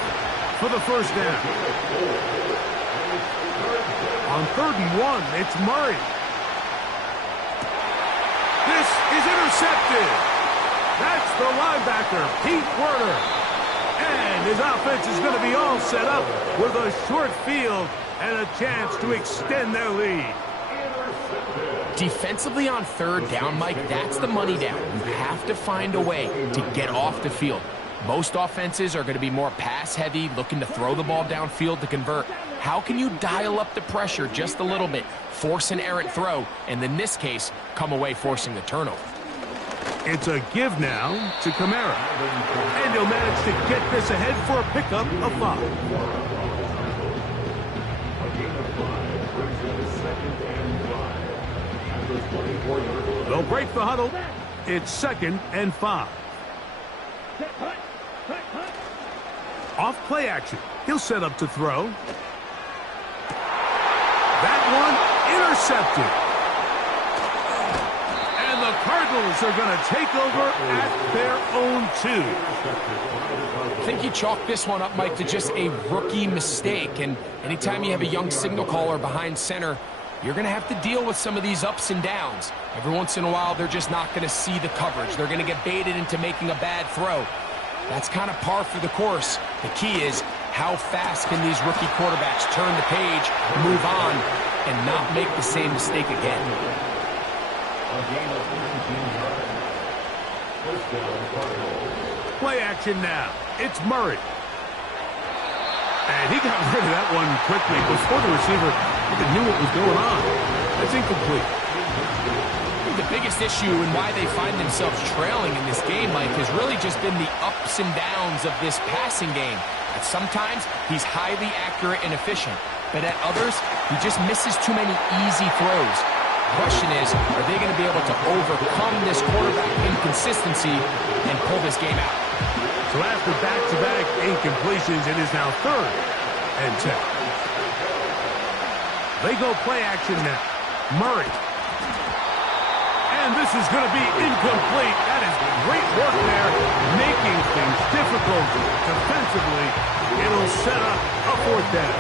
for the 1st down. On 3rd and 1, it's Murray. This is intercepted. That's the linebacker, Pete Werner. And his offense is going to be all set up with a short field and a chance to extend their lead. Defensively on 3rd down, Mike, that's the money down. You have to find a way to get off the field. Most offenses are going to be more pass-heavy, looking to throw the ball downfield to convert. How can you dial up the pressure just a little bit, force an errant throw, and in this case, come away forcing the turnover? It's a give now to Kamara. And he'll manage to get this ahead for a pickup of 5. They'll break the huddle. It's 2nd and 5. Off play action. He'll set up to throw. That one intercepted. And the Cardinals are going to take over at their own 2. I think you chalk this one up, Mike, to just a rookie mistake. And anytime you have a young signal caller behind center, you're going to have to deal with some of these ups and downs. Every once in a while, they're just not going to see the coverage. They're going to get baited into making a bad throw. That's kind of par for the course. The key is, how fast can these rookie quarterbacks turn the page, move on, and not make the same mistake again? Play action now. It's Murray. And he got rid of that one quickly before the receiver even knew what was going on. That's incomplete. The biggest issue and why they find themselves trailing in this game, Mike, has really just been the ups and downs of this passing game. At sometimes, he's highly accurate and efficient, but at others, he just misses too many easy throws. The question is, are they going to be able to overcome this quarterback inconsistency and pull this game out? So after back-to-back incompletions, it is now 3rd and 10. They go play action now. Murray. And this is going to be incomplete. That is great work there, making things difficult defensively. It'll set up a 4th down.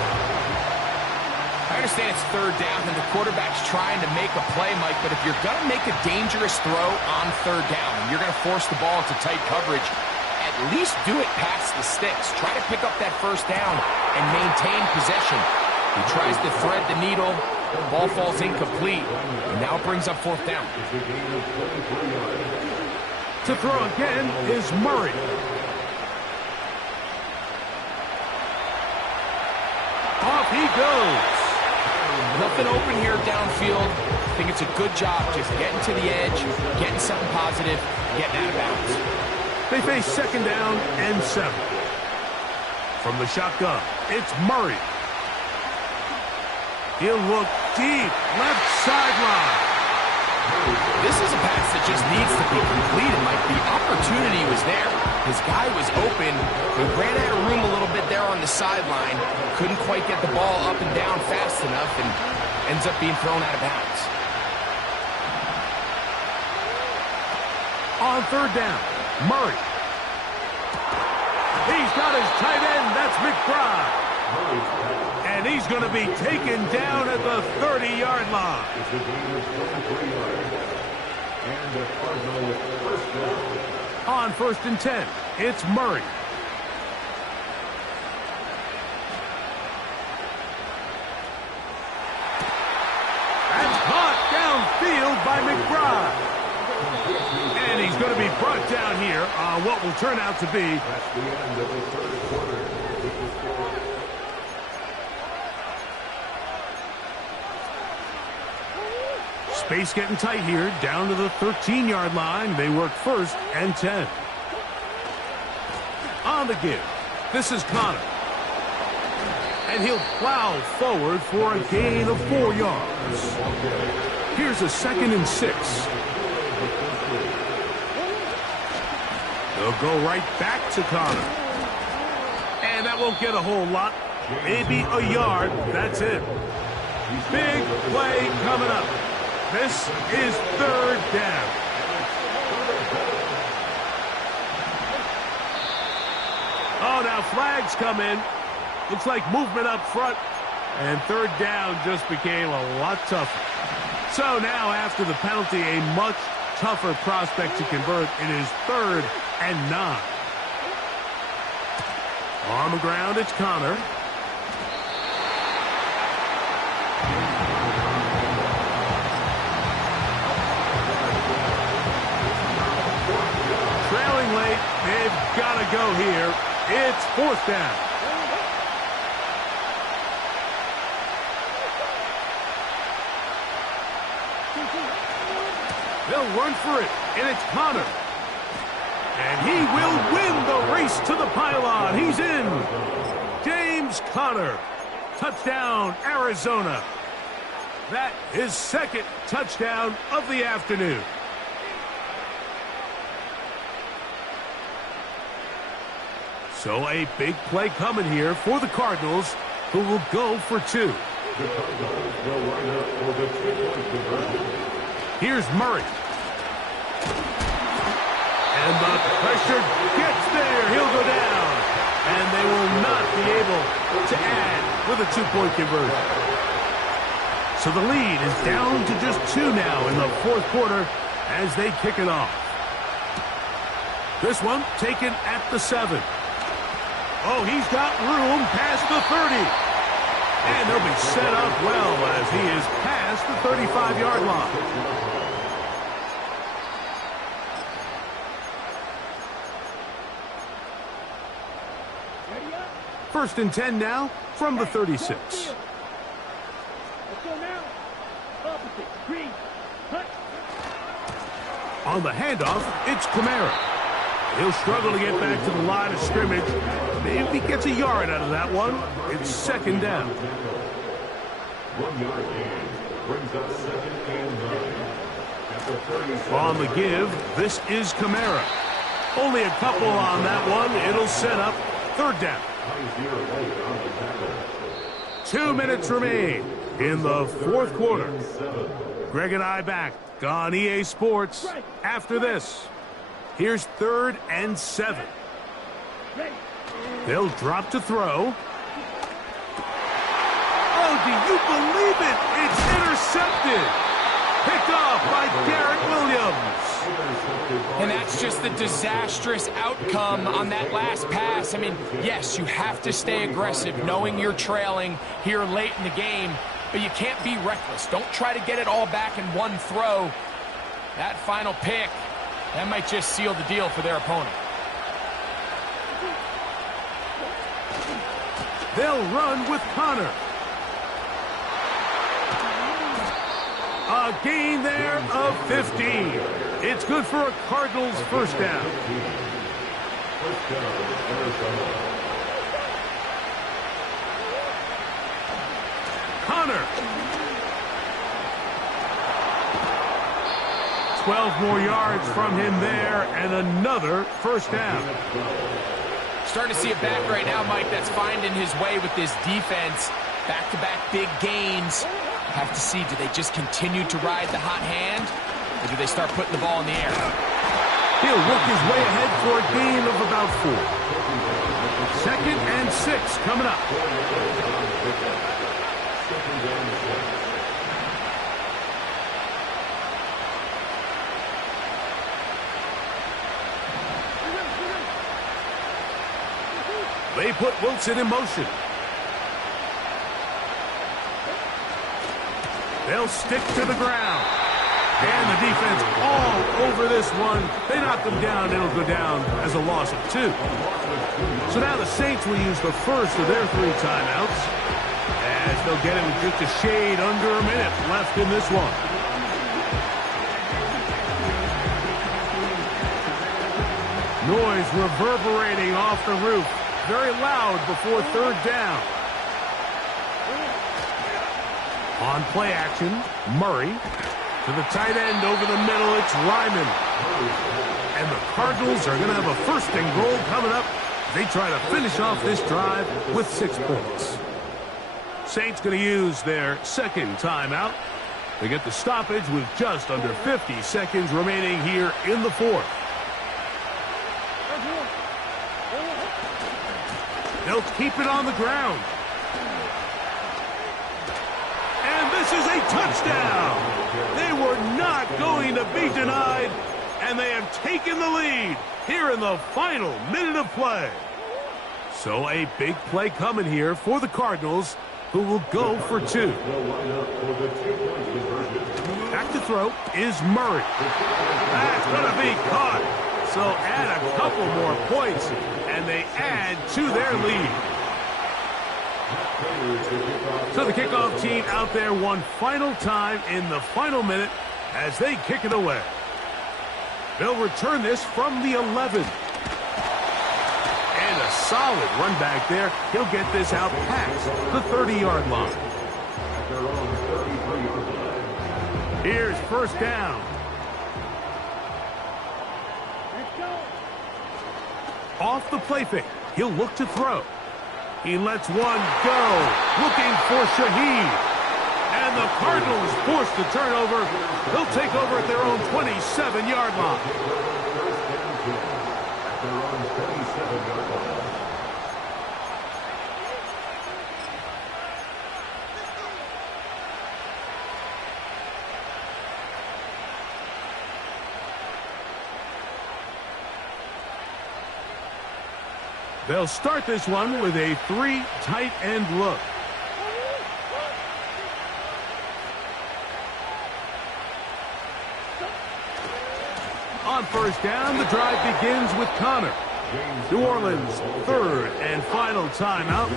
I understand it's 3rd down and the quarterback's trying to make a play, Mike, but if you're going to make a dangerous throw on 3rd down and you're going to force the ball into tight coverage, at least do it past the sticks. Try to pick up that 1st down and maintain possession. He tries to thread the needle. Ball falls incomplete, and now it brings up 4th down. To throw again is Murray. Off he goes. Nothing open here downfield. I think it's a good job just getting to the edge, getting something positive, getting out of bounds. They face 2nd down and 7. From the shotgun, it's Murray. He'll look deep, left sideline. This is a pass that just needs to be completed, Mike. The opportunity was there. His guy was open. He ran out of room a little bit there on the sideline. Couldn't quite get the ball up and down fast enough and ends up being thrown out of bounds. On 3rd down, Murray. He's got his tight end. That's McBride. And he's going to be taken down at the 30-yard line. On 1st and 10, it's Murray. That's caught downfield by McBride. And he's going to be brought down here on what will turn out to be That's the end of the 3rd quarter. Space getting tight here, down to the 13-yard line. They work 1st and 10. On the give, this is Connor. And he'll plow forward for a gain of 4 yards. Here's a 2nd and 6. They'll go right back to Connor. And that won't get a whole lot. Maybe a yard, that's it. Big play coming up. This is 3rd down. Oh, now flags come in. Looks like movement up front. And 3rd down just became a lot tougher. So now after the penalty, a much tougher prospect to convert. It is 3rd and 9. On the ground, it's Connor. Trailing late, they've got to go here. It's 4th down. They'll run for it, and it's Connor. And he will win the race to the pylon. He's in. James Conner. Touchdown, Arizona. That is 2nd touchdown of the afternoon. So a big play coming here for the Cardinals, who will go for 2. The Cardinals will line up for the 2-point conversion. Here's Murray. And the pressure gets there. He'll go down. And they will not be able to add with a two-point conversion. So the lead is down to just 2 now in the fourth quarter as they kick it off. This one taken at the 7. Oh, he's got room past the 30. And he'll be set up well as he is past the 35-yard line. First and 10 now from the 36. Let's go now. Opposite. Green. Cut. On the handoff, it's Kamara. He'll struggle to get back to the line of scrimmage. Maybe he gets a yard out of that one. It's second down. 1 yard gain brings up 2nd and 9. At the 37. On the give, this is Kamara. Only a couple on that one. It'll set up third down. 2 minutes remain in the fourth quarter. Greg and I back on EA Sports after this. Here's 3rd and 7. They'll drop to throw. Oh, do you believe it? It's intercepted. Picked off by Garrett Williams. And that's just the disastrous outcome on that last pass. I mean, yes, you have to stay aggressive knowing you're trailing here late in the game, but you can't be reckless. Don't try to get it all back in one throw. That final pick, that might just seal the deal for their opponent. They'll run with Connor. A gain there of 15. It's good for a Cardinals first down. Connor. 12 more yards from him there, and another first down. Starting to see a back right now, Mike, that's finding his way with this defense. Back-to-back big gains. Have to see, do they just continue to ride the hot hand, or do they start putting the ball in the air? He'll work his way ahead for a gain of about 4. 2nd and 6 coming up. They put Wilson in motion. They'll stick to the ground. And the defense all over this one. They knock them down. It'll go down as a loss of 2. So now the Saints will use the first of their 3 timeouts, as they'll get it with just a shade under a minute left in this one. Noise reverberating off the roof. Very loud before third down. On play action, Murray. To the tight end over the middle, it's Ryman. And the Cardinals are going to have a 1st and goal coming up. They try to finish off this drive with 6 points. Saints going to use their 2nd timeout. They get the stoppage with just under 50 seconds remaining here in the 4th. They'll keep it on the ground. And this is a touchdown. They were not going to be denied, and they have taken the lead here in the final minute of play. So a big play coming here for the Cardinals, who will go for 2. Back to throw is Murray. That's going to be caught. So add a couple more points, and they add to their lead. So the kickoff team out there one final time in the final minute as they kick it away. They'll return this from the 11. And a solid run back there. He'll get this out past the 30-yard line. Here's first down. Off the play fake, he'll look to throw. He lets one go, looking for Shaheed. And the Cardinals force the turnover. They'll take over at their own 27-yard line. yard line. They'll start this one with a 3 tight end look. On first down, the drive begins with Connor. New Orleans' third and final timeout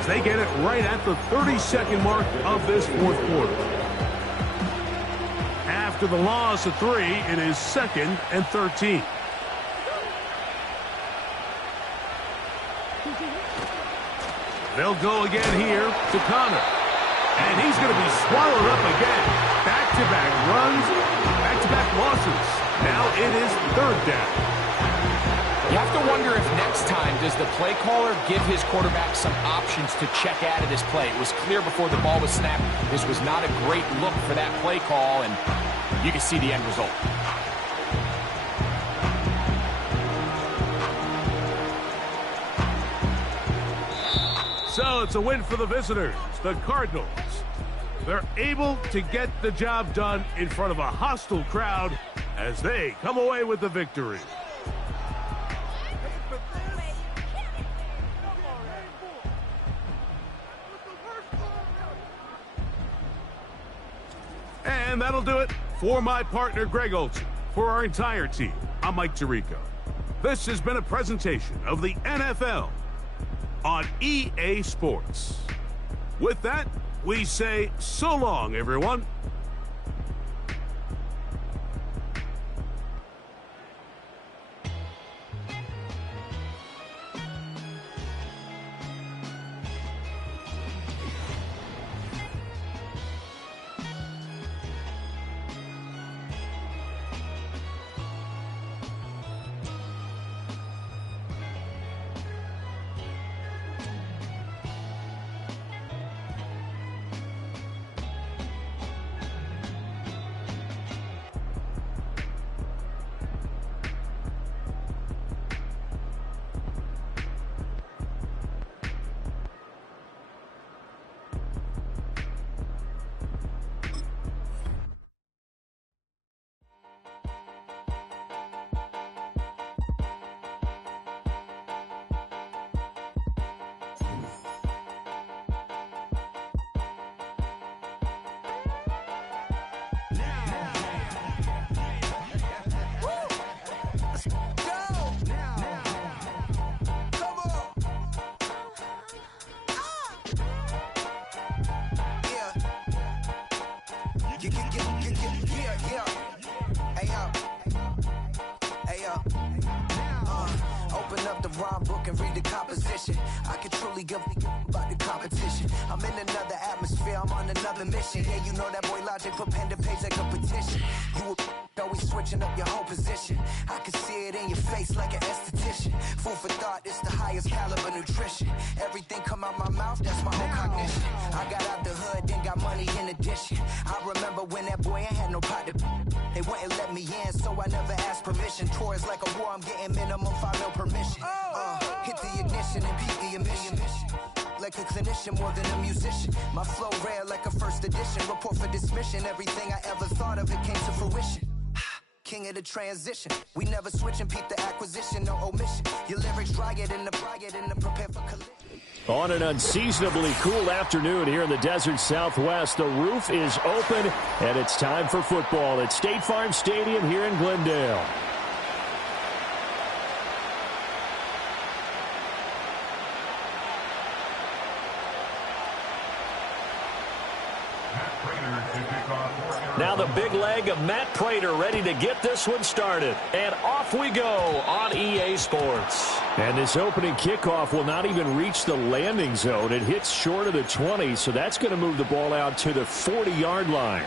as they get it right at the 30-second mark of this fourth quarter. After the loss of 3, it is 2nd and 13. They'll go again here to Connor. And he's going to be swallowed up again. Back-to-back runs, back-to-back losses. Now it is 3rd down. You have to wonder if next time does the play caller give his quarterback some options to check out of this play. It was clear before the ball was snapped this was not a great look for that play call, and you can see the end result. So it's a win for the visitors, the Cardinals. They're able to get the job done in front of a hostile crowd as they come away with the victory. And that'll do it for my partner, Greg Olsen. For our entire team, I'm Mike Tirico. This has been a presentation of the NFL on EA Sports. With that, we say so long, everyone. Open up the rhyme book and read the composition. I can truly give about the competition. I'm in another atmosphere, I'm on another mission. Yeah, you know that boy Logic put pen to page like a petition. You always switching up your whole position. I can see it in your face like an esthetician. Food for thought, it's the highest caliber nutrition. Everything come out my mouth, that's my own cognition. I got out the hood, then got money in addition. I remember when that boy ain't had no pot to. They wouldn't let me in, so I never asked permission. Tours like a war, I'm getting minimum 5 mil permission. Hit the ignition and beat the emission. Like a clinician more than a musician. My flow rare like a first edition. Report for dismission. Everything I ever thought of, it came to fruition. King of the transition. We never switch and peep the acquisition, no omission. Your lyrics dry it in the prepare for collision. On an unseasonably cool afternoon here in the desert Southwest, the roof is open, and it's time for football at State Farm Stadium here in Glendale. Now the big leg of Matt Prater ready to get this one started. And off we go on EA Sports. And this opening kickoff will not even reach the landing zone. It hits short of the 20, so that's going to move the ball out to the 40-yard line.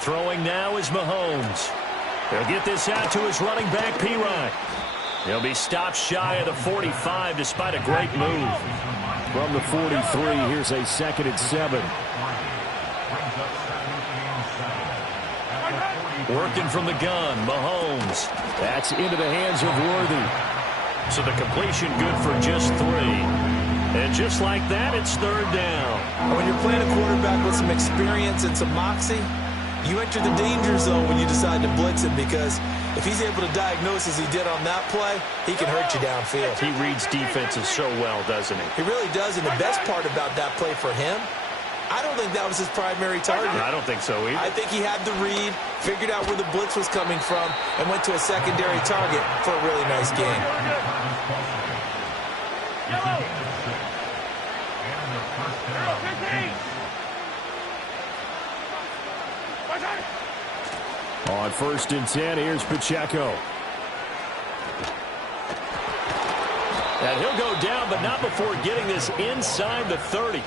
Throwing now is Mahomes. He'll get this out to his running back, Pirine. He'll be stopped shy of the 45 despite a great move. From the 43, here's a 2nd and 7. Working from the gun, Mahomes. That's into the hands of Worthy. So the completion good for just 3. And just like that, it's 3rd down. When you're playing a quarterback with some experience and some moxie, you enter the danger zone when you decide to blitz him, because if he's able to diagnose as he did on that play, he can hurt you downfield. He reads defenses so well, doesn't he? He really does, and the best part about that play for him, I don't think that was his primary target. I don't think so either. I think he had the read, figured out where the blitz was coming from, and went to a secondary target for a really nice game. On 1st and 10, here's Pacheco. And he'll go down, but not before getting this inside the 30.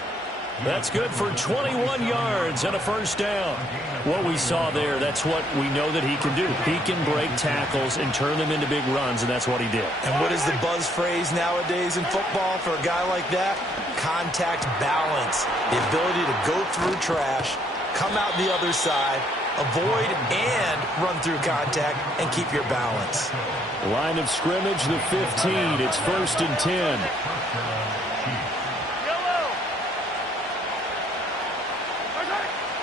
That's good for 21 yards and a 1st down. What we saw there, that's what we know that he can do. He can break tackles and turn them into big runs, and that's what he did. And what is the buzz phrase nowadays in football for a guy like that? Contact balance. The ability to go through trash, come out the other side, avoid and run through contact, and keep your balance. Line of scrimmage, the 15. It's 1st and 10.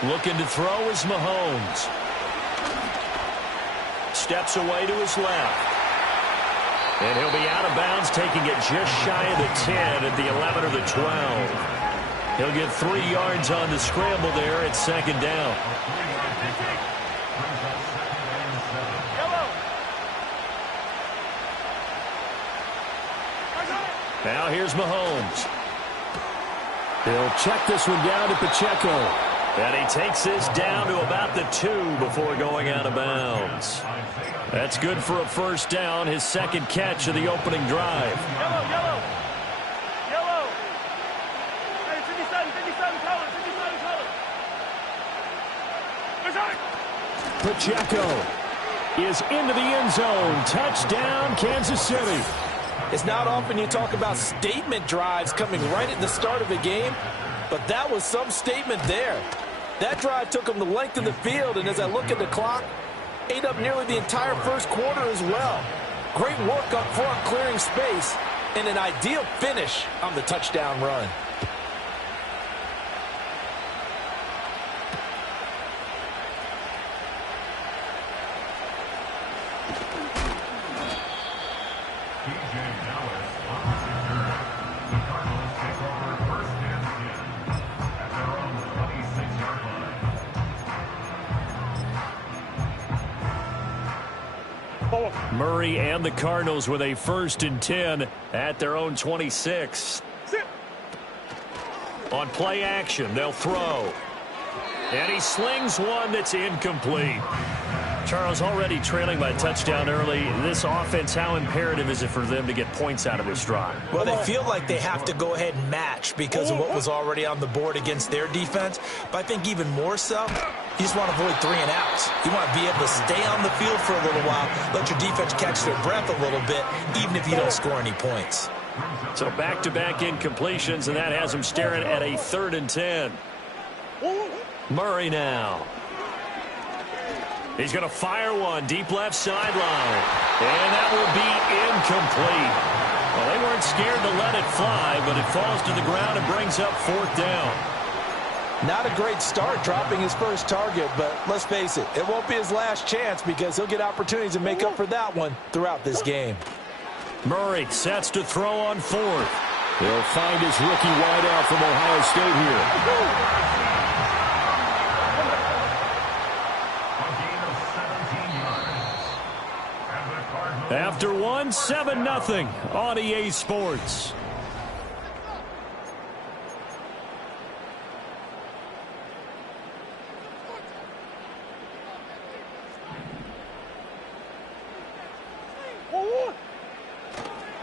Looking to throw is Mahomes. Steps away to his left. And he'll be out of bounds, taking it just shy of the 10 at the 11 or the 12. He'll get 3 yards on the scramble there at 2nd down. Now here's Mahomes. He'll check this one down to Pacheco. And he takes this down to about the 2 before going out of bounds. That's good for a 1st down, his 2nd catch of the opening drive. Yellow. Hey, 57 color. Pacheco is into the end zone. Touchdown, Kansas City. It's not often you talk about statement drives coming right at the start of a game, but that was some statement there. That drive took them the length of the field, and as I look at the clock, ate up nearly the entire 1st quarter as well. Great work up front clearing space, and an ideal finish on the touchdown run. Murray and the Cardinals with a 1st and 10 at their own 26. On play action, they'll throw. And he slings one that's incomplete. Charles, already trailing by a touchdown early. This offense, how imperative is it for them to get points out of this drive? Well, they feel like they have to go ahead and match because of what was already on the board against their defense. But I think even more so, you just want to avoid 3 and outs. You want to be able to stay on the field for a little while, let your defense catch their breath a little bit, even if you don't score any points. So back-to-back incompletions, and that has him staring at a 3rd and 10. Murray now. He's going to fire one deep left sideline. And that will be incomplete. Well, they weren't scared to let it fly, but it falls to the ground and brings up 4th down. Not a great start dropping his first target, but let's face it, it won't be his last chance because he'll get opportunities to make up for that one throughout this game. Murray sets to throw on 4th. He'll find his rookie wideout from Ohio State here. After one, 7-0 on EA Sports.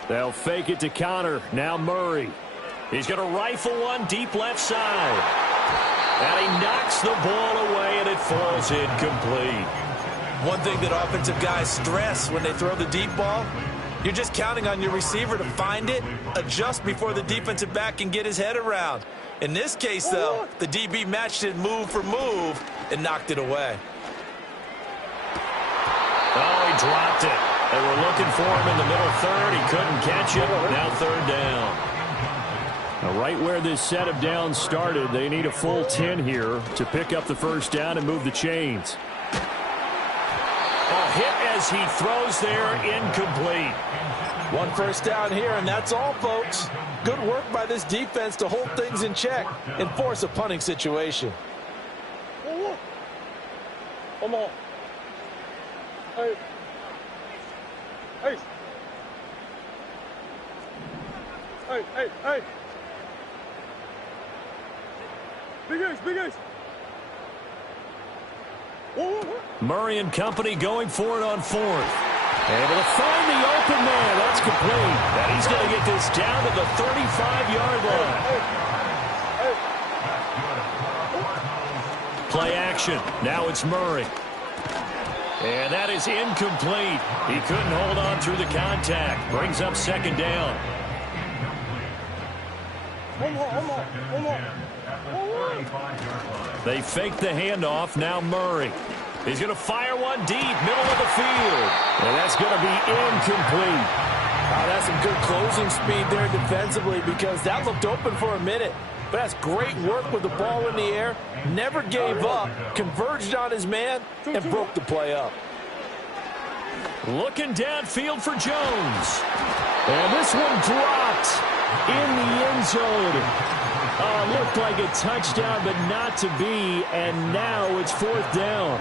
They'll fake it to counter. Now Murray. He's going to rifle one deep left side. And he knocks the ball away, and it falls incomplete. One thing that offensive guys stress when they throw the deep ball, you're just counting on your receiver to find it, adjust before the defensive back can get his head around. In this case, though, the DB matched it move for move and knocked it away. Oh, he dropped it. They were looking for him in the middle third. He couldn't catch it. Now third down. Now, right where this set of downs started, they need a full 10 here to pick up the first down and move the chains. Oh, hit as he throws there, incomplete. One first down here, and that's all, folks. Good work by this defense to hold things in check and force a punting situation. Come on. Hey. Hey. Hey, hey, hey. Big Ace, Big Ace. Murray and company going for it on fourth. Able to find the open man. That's complete. And he's going to get this down to the 35-yard line. Play action. Now it's Murray. And that is incomplete. He couldn't hold on through the contact. Brings up second down. They fake the handoff. Now Murray. He's going to fire one deep, middle of the field. And that's going to be incomplete. That's some good closing speed there defensively because that looked open for a minute. But that's great work with the ball in the air. Never gave up, converged on his man, and broke the play up. Looking downfield for Jones. And this one dropped in the end zone. Looked like a touchdown, but not to be. And now it's fourth down.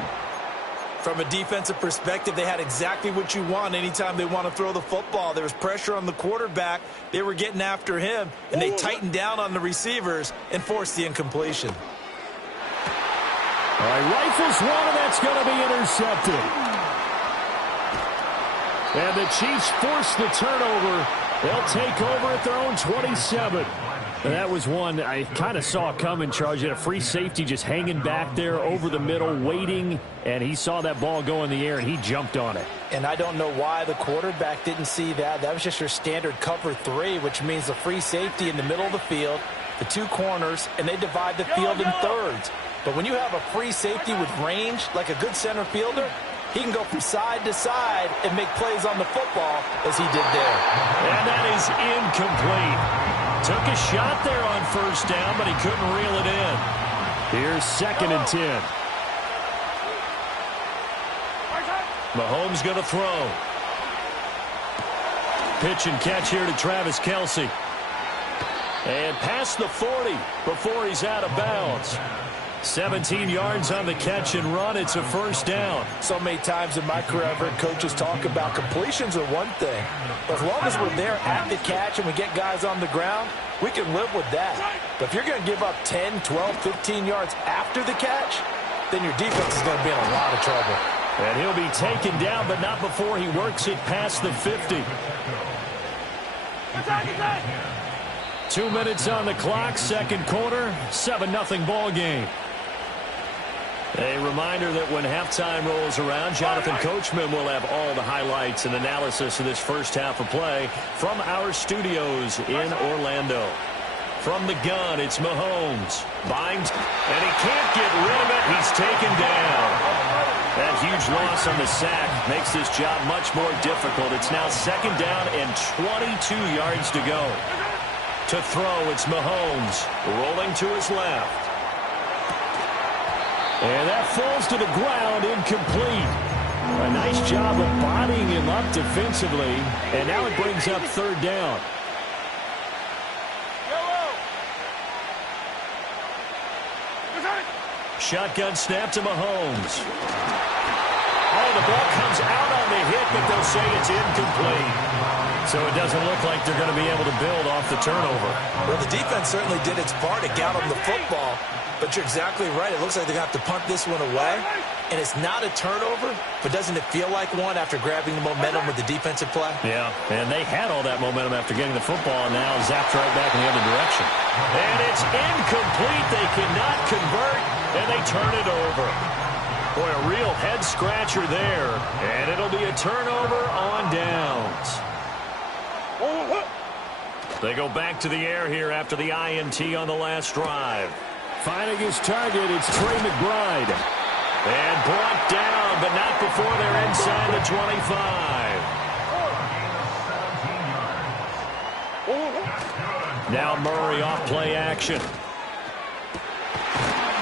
From a defensive perspective, they had exactly what you want anytime they want to throw the football. There was pressure on the quarterback. They were getting after him, and they tightened down on the receivers and forced the incompletion. All right, rifles one, and that's going to be intercepted. And the Chiefs force the turnover. They'll take over at their own 27. And that was one I kind of saw coming, Charles. You had a free safety just hanging back there over the middle, waiting, and he saw that ball go in the air, and he jumped on it. And I don't know why the quarterback didn't see that. That was just your standard cover 3, which means a free safety in the middle of the field, the two corners, and they divide the field in thirds. But when you have a free safety with range, like a good center fielder, he can go from side to side and make plays on the football as he did there. And that is incomplete. Took a shot there on first down, but he couldn't reel it in. Here's second and 10. Mahomes going to throw. Pitch and catch here to Travis Kelce. And past the 40 before he's out of bounds. 17 yards on the catch and run. It's a first down. So many times in my career, I've heard coaches talk about completions are one thing. But as long as we're there at the catch and we get guys on the ground, we can live with that. But if you're going to give up 10, 12, 15 yards after the catch, then your defense is going to be in a lot of trouble. And he'll be taken down, but not before he works it past the 50. 2 minutes on the clock, second quarter, 7-0 ball game. A reminder that when halftime rolls around, Jonathan Coachman will have all the highlights and analysis of this first half of play from our studios in Orlando. From the gun, it's Mahomes. Binds, and he can't get rid of it. He's taken down. That huge loss on the sack makes this job much more difficult. It's now second down and 22 yards to go. To throw, it's Mahomes rolling to his left. And that falls to the ground, incomplete. A nice job of bodying him up defensively. And now it brings up third down. Shotgun snap to Mahomes. Oh, the ball comes out on the hit, but they'll say it's incomplete. So it doesn't look like they're going to be able to build off the turnover. Well, the defense certainly did its part to get them the football. But you're exactly right. It looks like they're going to have to punt this one away. and it's not a turnover, but doesn't it feel like one after grabbing the momentum with the defensive play? Yeah, and they had all that momentum after getting the football, and now zapped right back in the other direction. And it's incomplete. They cannot convert, and they turn it over. Boy, a real head-scratcher there, and it'll be a turnover on downs. They go back to the air here after the INT on the last drive. Finding his target, it's Trey McBride. And brought down, but not before they're inside the 25. Now Murray off play action.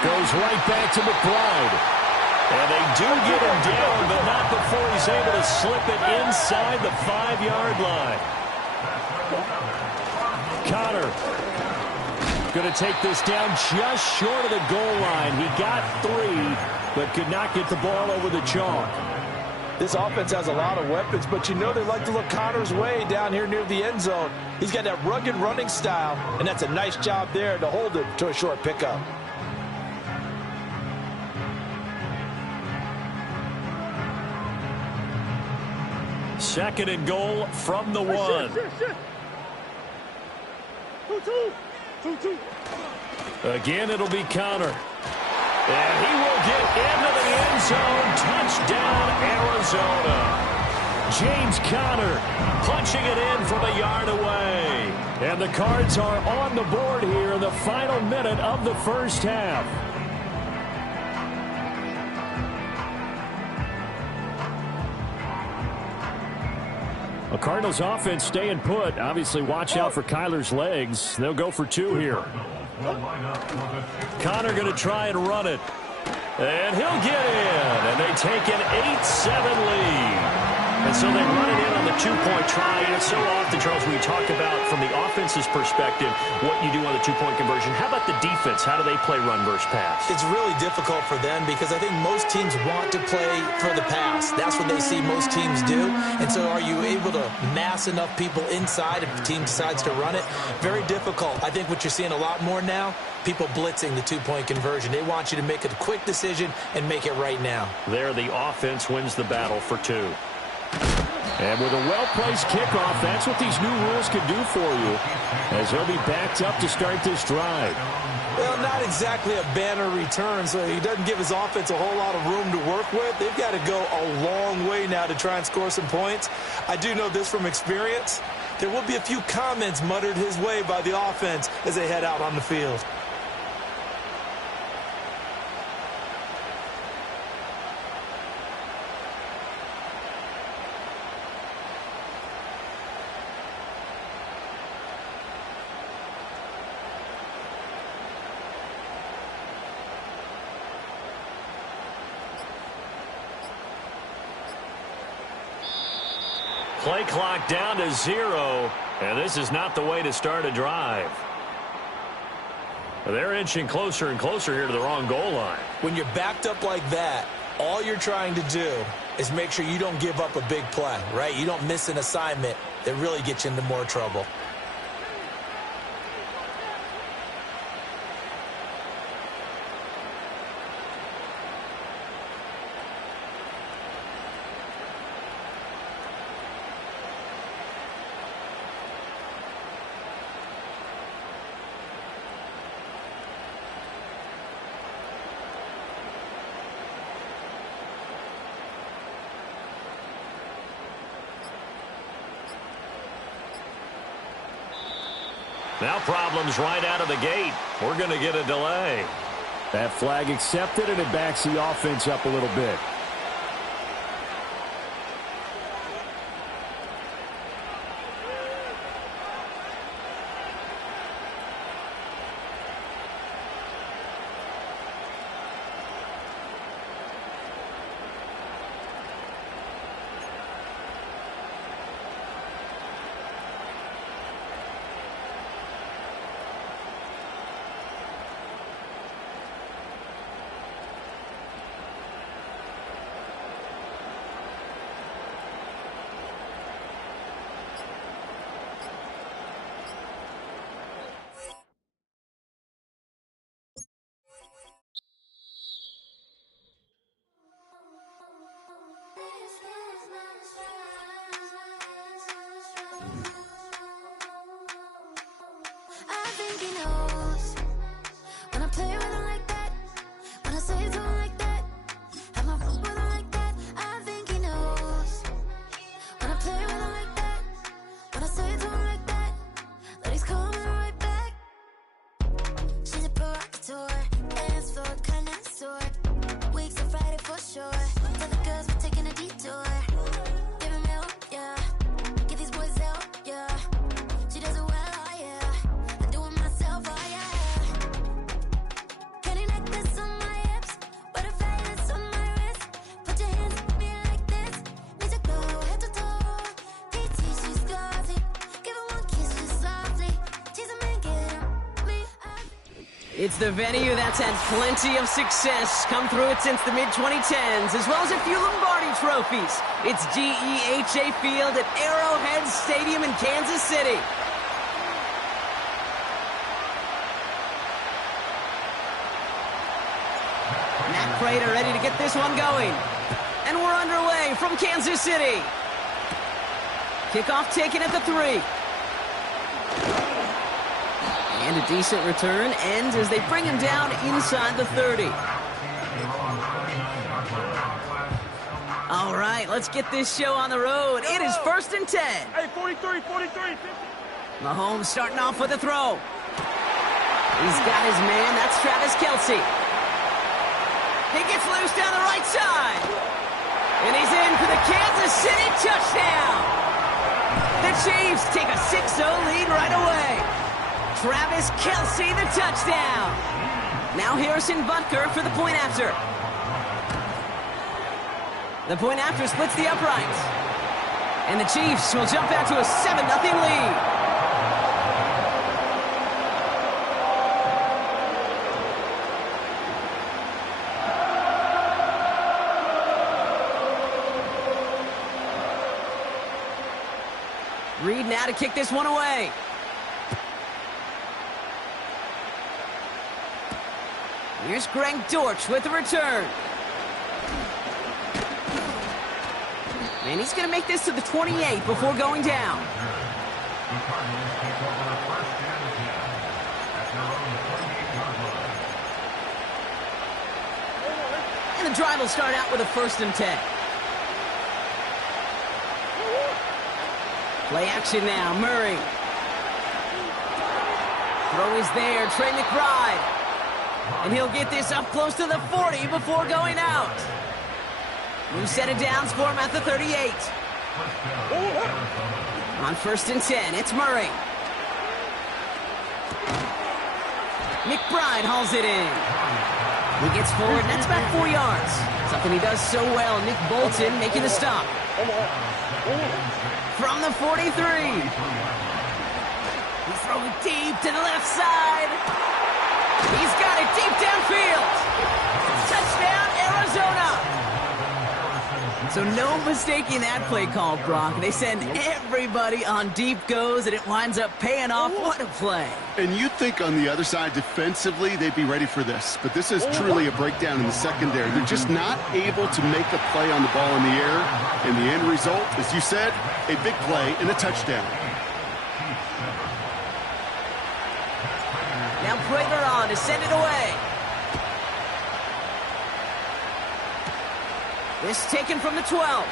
Goes right back to McBride. And they do get him down, but not before he's able to slip it inside the 5-yard line. Connor going to take this down just short of the goal line. He got 3, but could not get the ball over the chalk. This offense has a lot of weapons, but you know they like to look Connor's way down here near the end zone. He's got that rugged running style, and that's a nice job there to hold it to a short pickup. Second and goal from the 1. 2-2. Again, it'll be Connor. And he will get into the end zone. Touchdown, Arizona. James Conner punching it in from a yard away. And the Cards are on the board here in the final minute of the first half. The Cardinals offense staying put. Obviously, watch out for Kyler's legs. They'll go for 2 here. Connor going to try and run it. And he'll get in. And they take an 8-7 lead. And so they run it in on the 2-point try. And it's so often, Charles, we talk about from the offense's perspective what you do on the 2-point conversion. How about the defense? How do they play run versus pass? It's really difficult for them because I think most teams want to play for the pass. That's what they see most teams do. And so are you able to mass enough people inside if the team decides to run it? Very difficult. I think what you're seeing a lot more now, people blitzing the 2-point conversion. They want you to make a quick decision and make it right now. There, the offense wins the battle for 2. And with a well-placed kickoff, that's what these new rules can do for you, as he'll be backed up to start this drive. Well, not exactly a banner return, so he doesn't give his offense a whole lot of room to work with. They've got to go a long way now to try and score some points. I do know this from experience. There will be a few comments muttered his way by the offense as they head out on the field. Play clock down to 0, and this is not the way to start a drive. They're inching closer and closer here to the wrong goal line. When you're backed up like that, all you're trying to do is make sure you don't give up a big play, right? You don't miss an assignment that really gets you into more trouble. Now problems right out of the gate. We're going to get a delay. That flag accepted, and it backs the offense up a little bit. I think he knows. When I play with him like that, when I say it to him like that, have my foot with him like that, I think he knows. When I play with him like that, when I say it to him like that, that he's coming right back. She's a provocateur, dance floor connoisseur. Weeks on Friday for sure. Tell the girls we're taking a detour. Give him milk, yeah. Get these boys out, yeah. She does it well, oh yeah. I do it myself, oh yeah. Candy necklace on my hips, butterflies on my wrist. Put your hands on me like this. Need to go head to toe. DT, she's glossy. Give her one kiss just softly. Tease him and get him me. It's the venue that's had plenty of success, come through it since the mid-2010s, as well as a few Lombardi trophies. It's GEHA Field at Arrowhead Stadium in Kansas City. Matt Prater ready to get this one going. And we're underway from Kansas City. Kickoff taken at the 3. And a decent return ends as they bring him down inside the 30. All right, let's get this show on the road. It is 1st and 10. Hey, 43, 43. Mahomes starting off with a throw. He's got his man. That's Travis Kelce. He gets loose down the right side. And he's in for the Kansas City touchdown. The Chiefs take a 6-0 lead right away. Travis Kelce, the touchdown. Now Harrison Butker for the point after. The point after splits the uprights. And the Chiefs will jump out to a 7-0 lead. Reed now to kick this one away. Here's Greg Dortch with the return. And he's going to make this to the 28 before going down. And the drive will start out with a 1st and 10. Play action now, Murray. Throw is there, Trey McBride. And he'll get this up close to the 40 before going out. New set of downs for him at the 38. On 1st and 10, it's Murray. McBride hauls it in. He gets forward, and that's about 4 yards. Something he does so well. Nick Bolton making the stop. From the 43. He's throwing deep to the left side. He's got it deep downfield. Touchdown, Arizona. So no mistaking that play call, Brock. They send everybody on deep goes, and it winds up paying off. What a play. And you'd think on the other side defensively they'd be ready for this. But this is truly a breakdown in the secondary. They're just not able to make a play on the ball in the air. And the end result, as you said, a big play and a touchdown. Now Prater on to send it away. This taken from the 12.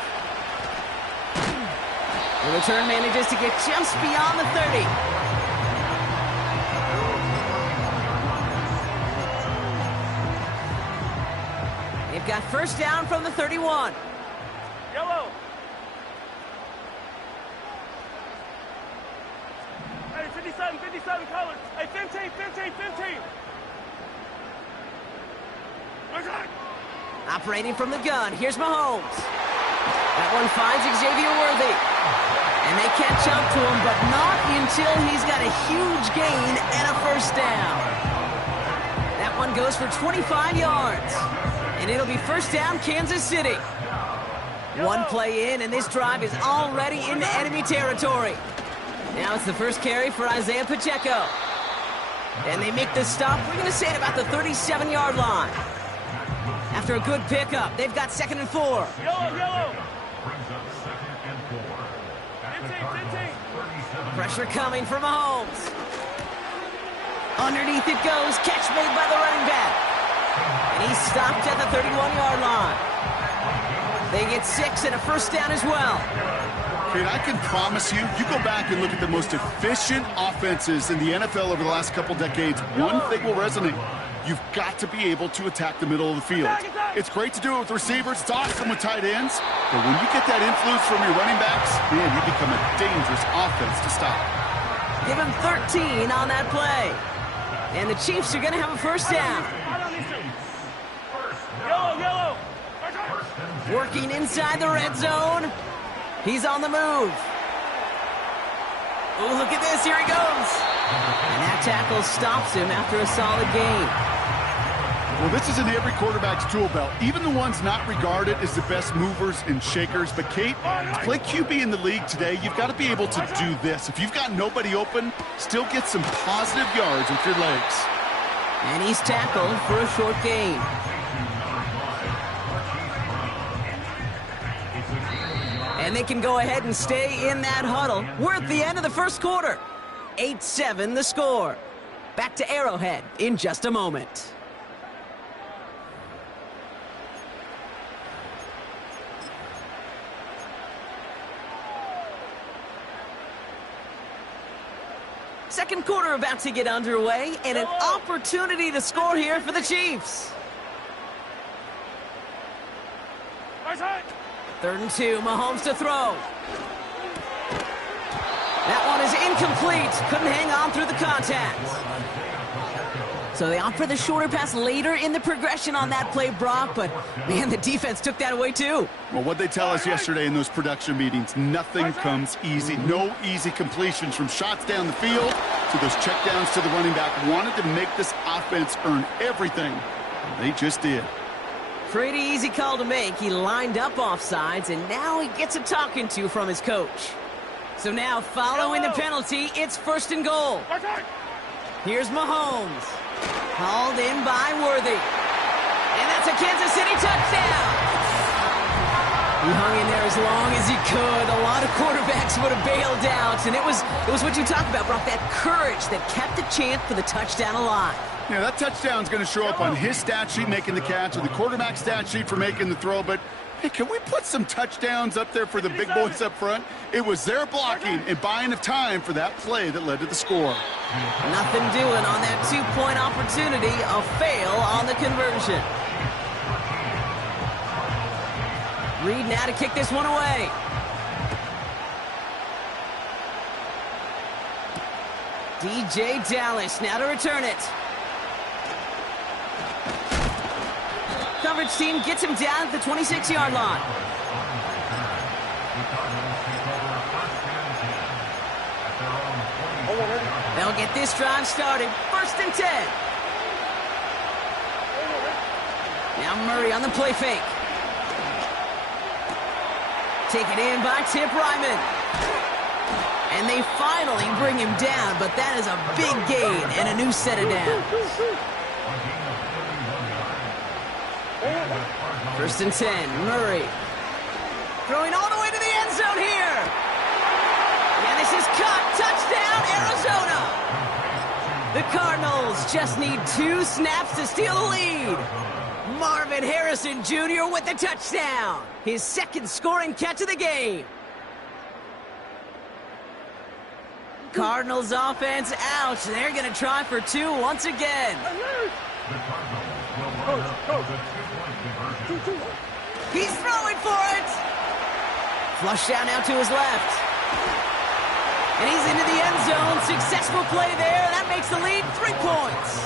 The return manages to get just beyond the 30. They've got 1st down from the 31. Yellow. Hey, 57 colors. Hey, 15. Okay. Operating from the gun, here's Mahomes. That one finds Xavier Worthy. And they catch up to him, but not until he's got a huge gain and a 1st down. That one goes for 25 yards. And it'll be 1st down, Kansas City. One play in, and this drive is already into enemy territory. Now it's the first carry for Isaiah Pacheco. And they make the stop, we're going to say at about the 37-yard line. After a good pickup, they've got 2nd and 4. Yellow. Brings up 2nd and 4. 15. Pressure coming from Mahomes. Underneath it goes. Catch made by the running back. And he's stopped at the 31-yard line. They get 6 and a first down as well. And I can promise you, you go back and look at the most efficient offenses in the NFL over the last couple decades, one thing will resonate. You've got to be able to attack the middle of the field. It's great to do it with receivers. It's awesome with tight ends. But when you get that influence from your running backs, man, you become a dangerous offense to stop. Give him 13 on that play. And the Chiefs are going to have a first down. Yellow. Working inside the red zone. He's on the move. Oh, look at this. Here he goes. And that tackle stops him after a solid gain. Well, this is in every quarterback's tool belt. Even the ones not regarded as the best movers and shakers. But, Kate, to play QB in the league today, you've got to be able to do this. If you've got nobody open, still get some positive yards with your legs. And he's tackled for a short gain. And they can go ahead and stay in that huddle. We're at the end of the first quarter. 8-7 the score. Back to Arrowhead in just a moment. Second quarter about to get underway, and an opportunity to score here for the Chiefs. 3rd and 2, Mahomes to throw. That one is incomplete. Couldn't hang on through the contact. So they opt for the shorter pass later in the progression on that play, Brock, but, man, the defense took that away too. Well, what they tell us yesterday in those production meetings, nothing comes easy. No easy completions from shots down the field to those checkdowns to the running back. Wanted to make this offense earn everything. They just did. Pretty easy call to make. He lined up offsides, and now he gets a talking to from his coach. So now, following the penalty, it's 1st and goal. Here's Mahomes. Hauled in by Worthy. And that's a Kansas City touchdown. He hung in there as long as he could. A lot of quarterbacks would have bailed out. And it was what you talked about, Brock, that courage that kept the chance for the touchdown alive. Yeah, that touchdown's going to show up on his stat sheet making the catch or the quarterback stat sheet for making the throw. But, hey, can we put some touchdowns up there for the big boys up front? It was their blocking and buying of time for that play that led to the score. Nothing doing on that 2-point opportunity. A fail on the conversion. Reed now to kick this one away. DJ Dallas now to return it. Coverage team gets him down at the 26-yard line. They'll get this drive started. 1st and 10. Now Murray on the play fake. Taken in by Tip Ryman. And they finally bring him down, but that is a big gain and a new set of downs. 1st and 10, Murray. Throwing all the way to the end zone here. And this is caught. Touchdown, Arizona. The Cardinals just need 2 snaps to steal the lead. Marvin Harrison Jr. with the touchdown. His 2nd scoring catch of the game. Cardinals offense out. They're going to try for 2 once again. He's throwing for it. Flush down now to his left. And he's into the end zone. Successful play there. That makes the lead 3 points.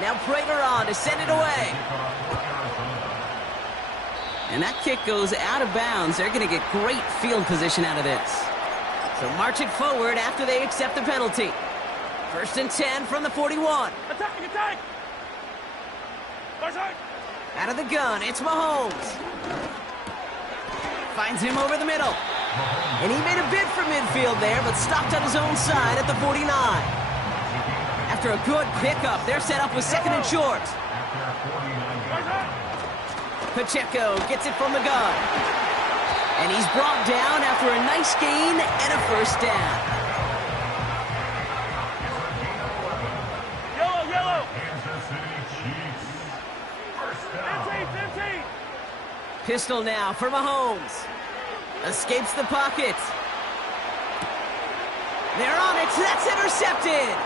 Now Prater on to send it away. And that kick goes out of bounds. They're going to get great field position out of this. So march it forward after they accept the penalty. 1st and 10 from the 41. Attack! Out of the gun, it's Mahomes. Finds him over the middle. And he made a bid for midfield there, but stopped on his own side at the 49. After a good pickup, they're set up with 2nd and short. Pacheco gets it from the gun. And he's brought down after a nice gain and a first down. Yellow, yellow. Kansas City Chiefs. First down. 15. Pistol now for Mahomes. Escapes the pocket. They're on it. That's intercepted.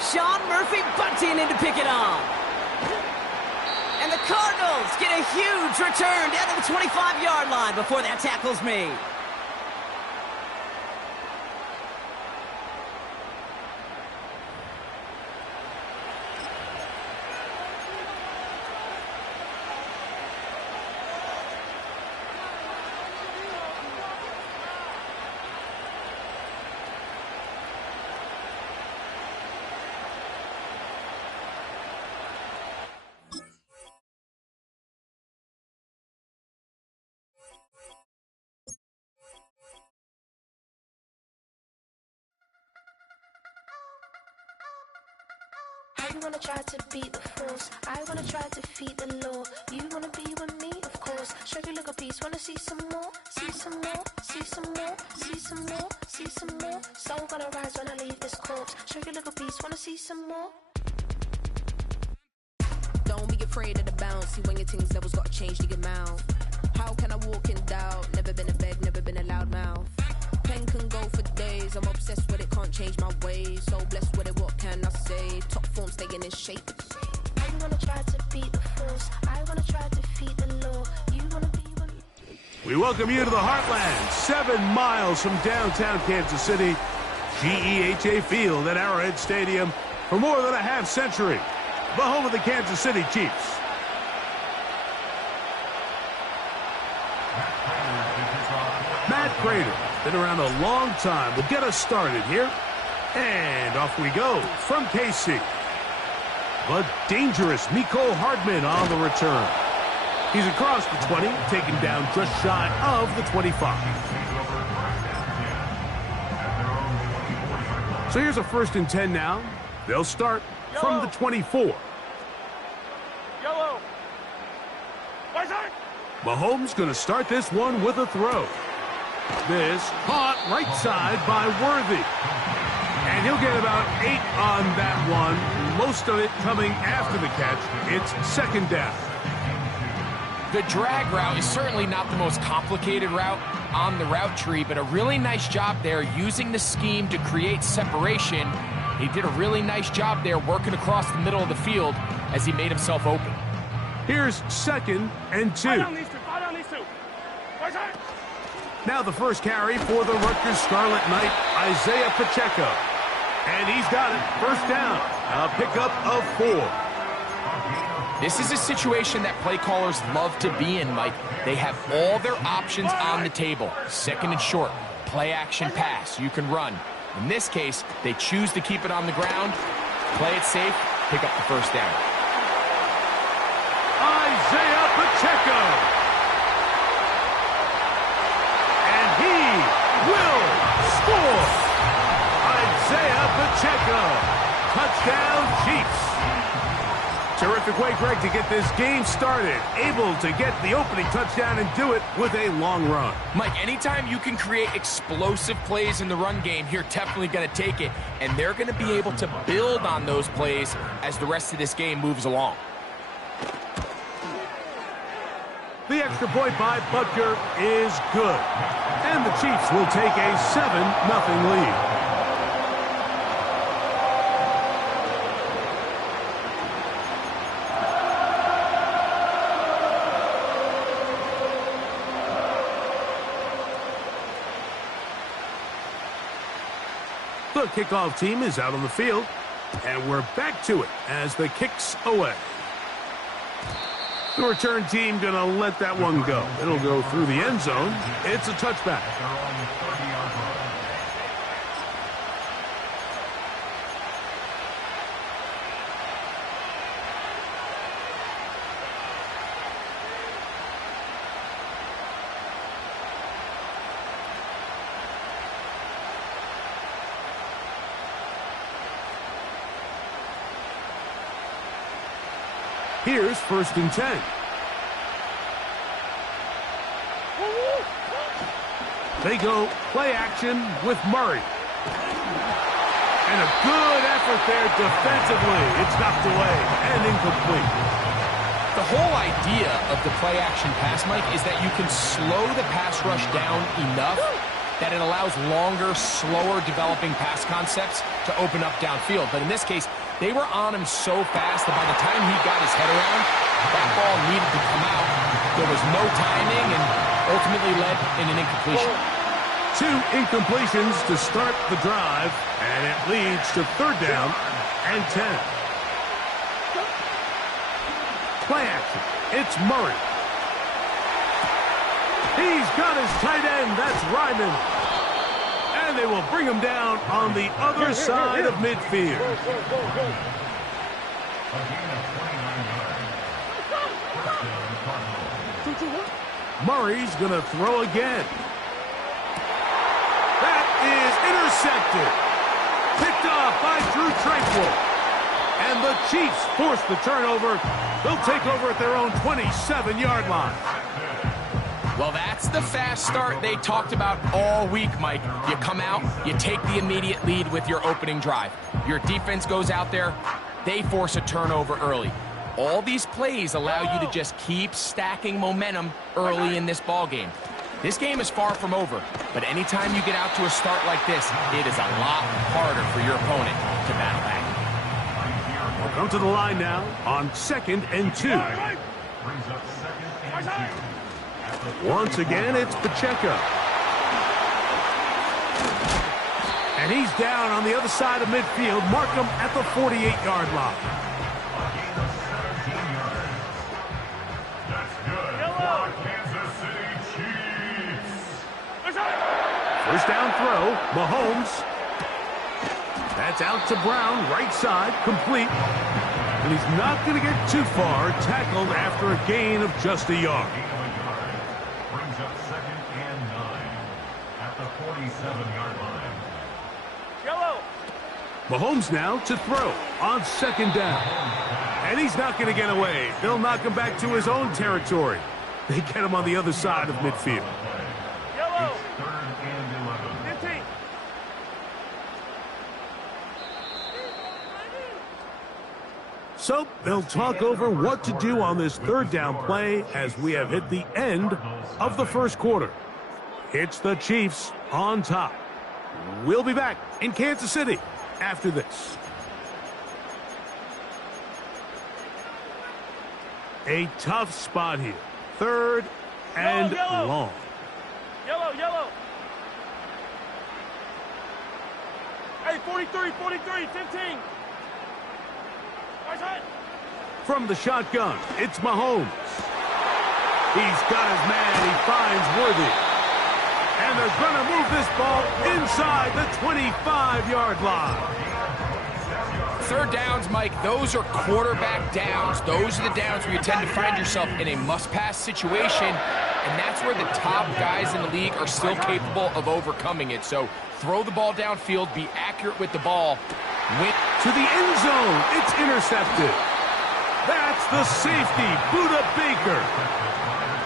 Sean Murphy bunting in to pick it off. And the Cardinals get a huge return down to the 25-yard line before that tackle's made. You wanna try to beat the force, I wanna try to defeat the law. You wanna be with me, of course. Show you a little piece, wanna see some more, see some more, see some more, see some more, see some more. Soul gonna rise when I leave this corpse. Show you a little piece, wanna see some more. Don't be afraid of the bounce. See when your things levels got to change to your mouth. How can I walk in doubt? Never been a beg, never been a loud mouth. Pen can go for days. I'm obsessed with it, can't change my ways. So blessed with it, what can I say? Top form staying in shape. You wanna try to beat the force, I wanna try to defeat the law. You wanna be with me. We welcome you to the Heartland, 7 miles from downtown Kansas City. GEHA Field at Arrowhead Stadium for more than a half-century. The home of the Kansas City Chiefs. Matt Prater, been around a long time, will get us started here. And off we go from KC. The dangerous Mecole Hardman on the return. He's across the 20, taken down just shy of the 25. So here's a 1st and 10 now. They'll start from the 24. Yellow. Mahomes going to start this one with a throw. This caught right side by Worthy. And he'll get about 8 on that one. Most of it coming after the catch. It's 2nd down. The drag route is certainly not the most complicated route on the route tree, but a really nice job there using the scheme to create separation. He did a really nice job there working across the middle of the field as he made himself open. Here's 2nd and 2. Now the first carry for the Rutgers Scarlet Knight, Isaiah Pacheco. And he's got it. 1st down. A pickup of 4. This is a situation that play callers love to be in, Mike. They have all their options on the table. 2nd and short, play action pass. You can run. In this case, they choose to keep it on the ground, play it safe, pick up the 1st down. Isaiah Pacheco. And he will score. Isaiah Pacheco. Touchdown, Chiefs. Terrific way, Greg, to get this game started. Able to get the opening touchdown and do it with a long run. Mike, anytime you can create explosive plays in the run game, you're definitely going to take it. And they're going to be able to build on those plays as the rest of this game moves along. The extra point by Butker is good. And the Chiefs will take a 7-0 lead. The kickoff team is out on the field, and we're back to it as the kick's away. The return team going to let that one go. It'll go through the end zone. It's a touchback. Here's 1st and 10. They go play action with Murray. And a good effort there defensively. It's knocked away and incomplete. The whole idea of the play-action pass, Mike, is that you can slow the pass rush down enough that it allows longer, slower developing pass concepts to open up downfield. But in this case, they were on him so fast that by the time he got his head around, that ball needed to come out. There was no timing and ultimately led in an incompletion. 2 incompletions to start the drive, and it leads to 3rd down and 10. Play action. It's Murray. He's got his tight end. That's Ryman. And they will bring him down on the other side of midfield. Murray's going to throw again. That is intercepted. Picked off by Drew Tranquill. And the Chiefs force the turnover. They'll take over at their own 27-yard line. Well, that's the fast start they talked about all week, Mike. You come out, you take the immediate lead with your opening drive. Your defense goes out there, they force a turnover early. All these plays allow you to just keep stacking momentum early in this ball game. This game is far from over, but anytime you get out to a start like this, it is a lot harder for your opponent to battle back. We'll come to the line now on 2nd and 2. Once again, it's Pacheco. And he's down on the other side of midfield. Mark him at the 48-yard line. First down throw, Mahomes. That's out to Brown, right side, complete. And he's not going to get too far, tackled after a gain of just a yard. Brings up 2nd and 9 at the 47-yard line. Yellow. Mahomes now to throw on 2nd down. And he's not going to get away. They'll knock him back to his own territory. They get him on the other side of midfield. Yellow. 3rd and 11. 15. So they'll talk over what to do on this 3rd down play as we have hit the end of the first quarter. It's the Chiefs on top. We'll be back in Kansas City after this. A tough spot here. 3rd and Yellow. long. Yellow, yellow. Hey, 43, 15. From the shotgun, it's Mahomes. He's got his man. He finds Worthy. And they're going to move this ball inside the 25-yard line. 3rd downs, Mike, those are quarterback downs. Those are the downs where you tend to find yourself in a must-pass situation, and that's where the top guys in the league are still capable of overcoming it. So throw the ball downfield, be accurate with the ball. To the end zone, it's intercepted. That's the safety, Buda Baker.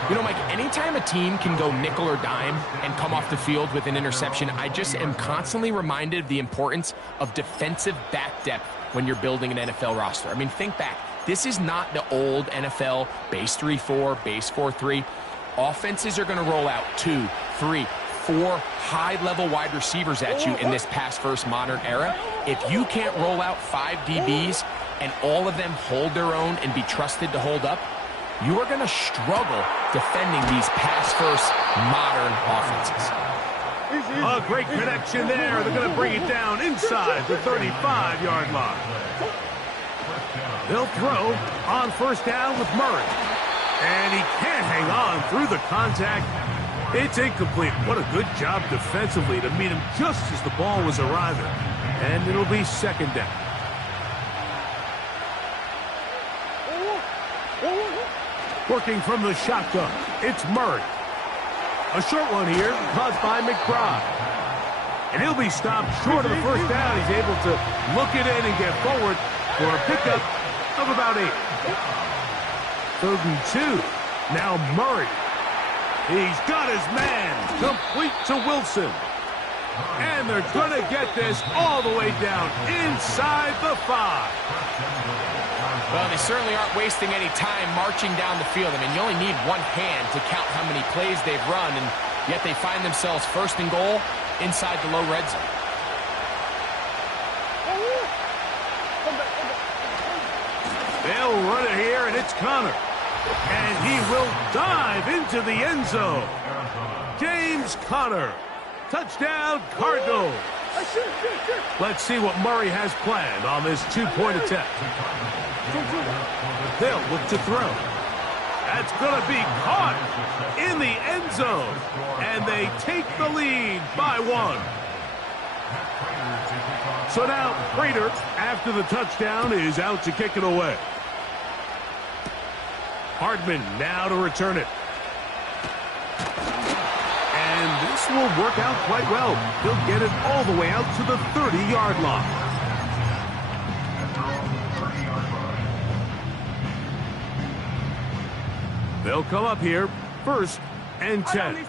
You know, Mike, anytime a team can go nickel or dime and come off the field with an interception, I just am constantly reminded of the importance of defensive back depth when you're building an NFL roster. I mean, think back. This is not the old NFL base 3-4, base 4-3. Offenses are going to roll out 2, 3, 4 high-level wide receivers at you in this pass-first modern era. If you can't roll out 5 DBs and all of them hold their own and be trusted to hold up, you are going to struggle defending these pass-first modern offenses. A great connection there. They're going to bring it down inside the 35-yard line. They'll throw on 1st down with Murray. And he can't hang on through the contact. It's incomplete. What a good job defensively to meet him just as the ball was arriving. And it'll be 2nd down. Working from the shotgun, it's Murray. A short one here, caused by McBride. And he'll be stopped short of the 1st down. He's able to look it in and get forward for a pickup of about 8. 3rd and 2. Now Murray. He's got his man. Complete to Wilson. And they're going to get this all the way down inside the 5. Well, they certainly aren't wasting any time marching down the field. I mean, you only need one hand to count how many plays they've run, and yet they find themselves first and goal inside the low red zone. They'll run it here, and it's Connor. And he will dive into the end zone. James Conner. Touchdown, Cardinals. Let's see what Murray has planned on this 2-point attempt. They'll look to throw. That's going to be caught in the end zone. And they take the lead by 1. So now Prater, after the touchdown, is out to kick it away. Hardman now to return it. And this will work out quite well. He'll get it all the way out to the 30-yard line. They'll come up here, 1st and 10.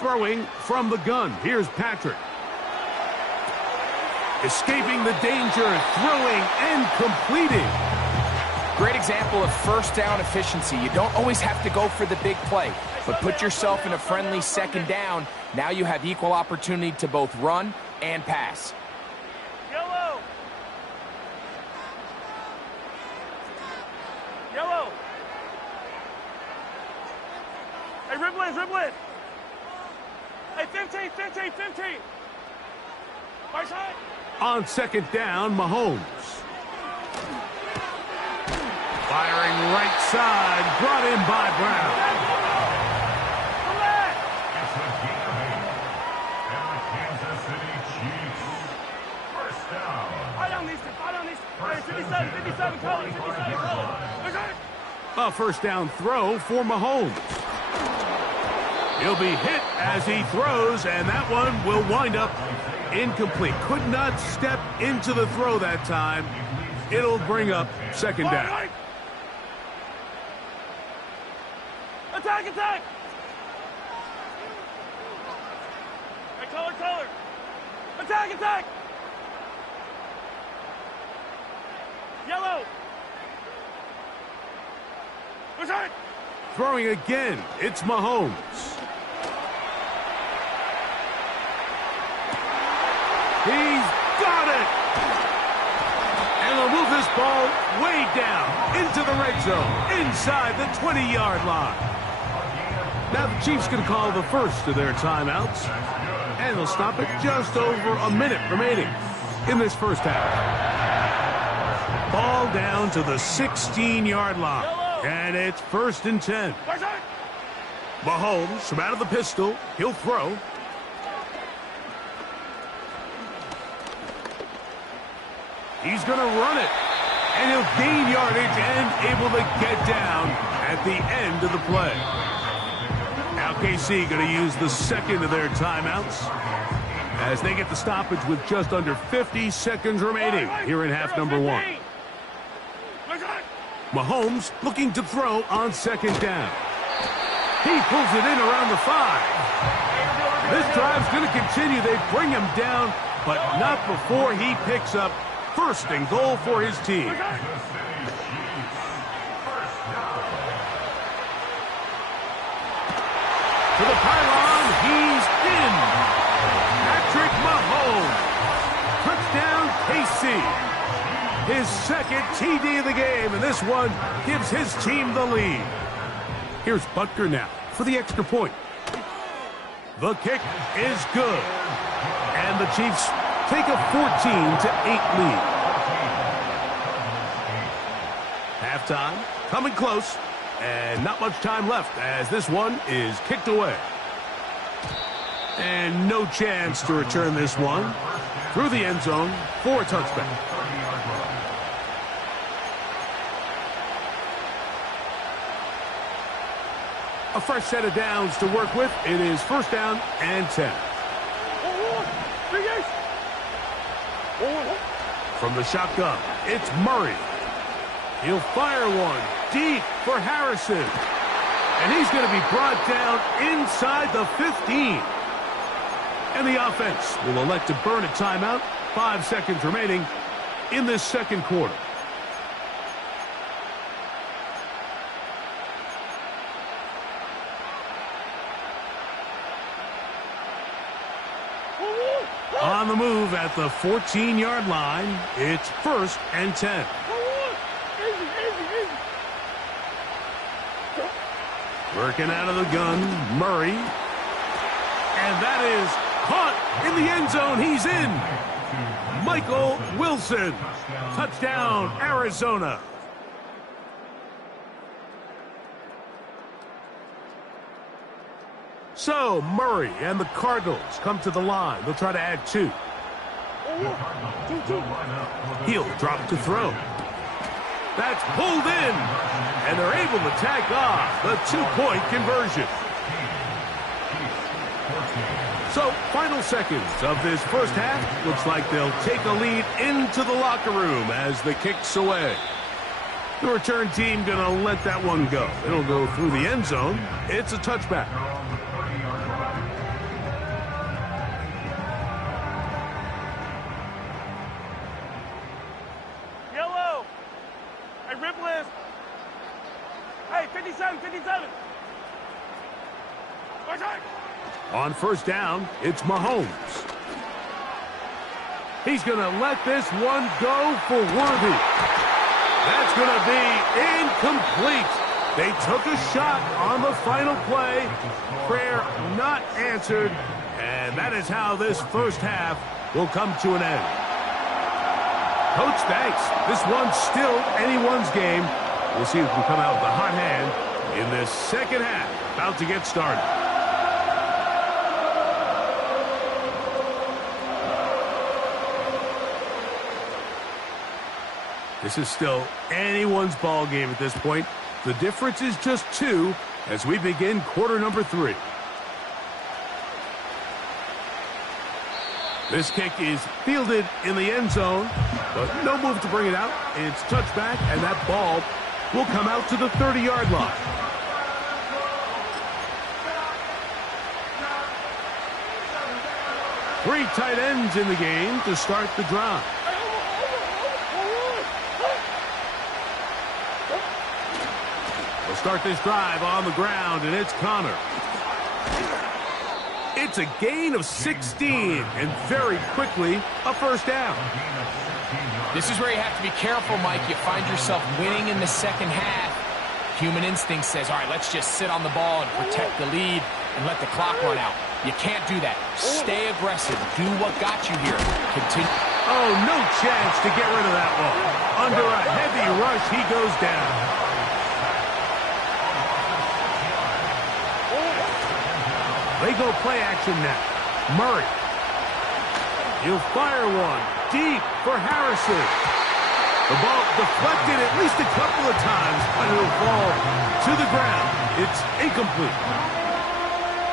Throwing from the gun. Here's Patrick. Escaping the danger, throwing and completing. Great example of first down efficiency. You don't always have to go for the big play, but put yourself in a friendly 2nd down. Now you have equal opportunity to both run and pass. Yellow. Yellow. Hey, Riblin. Hey, 15. Right side. On 2nd down, Mahomes. Firing right side, brought in by Brown. A 1st down throw for Mahomes. He'll be hit as he throws, and that one will wind up incomplete. Could not step into the throw that time. It'll bring up 2nd down. Attack! Hey, color! Attack! Yellow! Return! Throwing again, it's Mahomes. He's got it! And they'll move this ball way down into the red zone, inside the 20-yard line. Now the Chiefs can call the first of their timeouts, and they'll stop it just over a minute remaining in this first half. Ball down to the 16-yard line, and it's 1st and 10. Mahomes from out of the pistol. He'll throw. He's going to run it, and he'll gain yardage and able to get down at the end of the play. Now KC going to use the 2nd of their timeouts as they get the stoppage with just under 50 seconds remaining here in half number 1. Mahomes looking to throw on 2nd down. He pulls it in around the 5. This drive's going to continue. They bring him down, but not before he picks up 1st and goal for his team. To the pylon, he's in. Patrick Mahomes. Touchdown, KC. His 2nd TD of the game, and this one gives his team the lead. Here's Butker now for the extra point. The kick is good. And the Chiefs take a 14-8 lead. Halftime, coming close, and not much time left as this one is kicked away. And no chance to return this one through the end zone for a touchback. A fresh set of downs to work with. It is 1st down and 10. From the shotgun, it's Murray. He'll fire one deep for Harrison. And he's going to be brought down inside the 15. And the offense will elect to burn a timeout. 5 seconds remaining in this second quarter. On the move at the 14-yard line, it's 1st and 10. Working out of the gun, Murray. And that is caught in the end zone. He's in. Michael Wilson. Touchdown, Arizona. So, Murray and the Cardinals come to the line. They'll try to add 2. He'll drop to throw. That's pulled in. And they're able to tack off the 2-point conversion. So, final seconds of this first half. Looks like they'll take a lead into the locker room as the kick's away. The return team going to let that one go. It'll go through the end zone. It's a touchback. Yellow. Hey, rip list. Hey, 57, 57. On first down, it's Mahomes. He's going to let this one go for Worthy. That's going to be incomplete. They took a shot on the final play. Prayer not answered. And that is how this first half will come to an end. Coach, thanks. This one's still anyone's game. We'll see who can come out with a hot hand in this second half. About to get started. This is still anyone's ball game at this point. The difference is just 2 as we begin quarter number 3. This kick is fielded in the end zone, but no move to bring it out. It's touchback, and that ball will come out to the 30-yard line. Three tight ends in the game to start the drive. We'll start this drive on the ground, and it's Connor. It's a gain of 16, and very quickly, a first down. This is where you have to be careful, Mike. You find yourself winning in the second half. Human instinct says, all right, let's just sit on the ball and protect the lead and let the clock run out. You can't do that. Stay aggressive. Do what got you here. Continue. Oh, no chance to get rid of that one. Under a heavy rush, he goes down. They go play action now. Murray. He'll fire one deep for Harrison. The ball deflected at least a couple of times, but it'll fall to the ground. It's incomplete.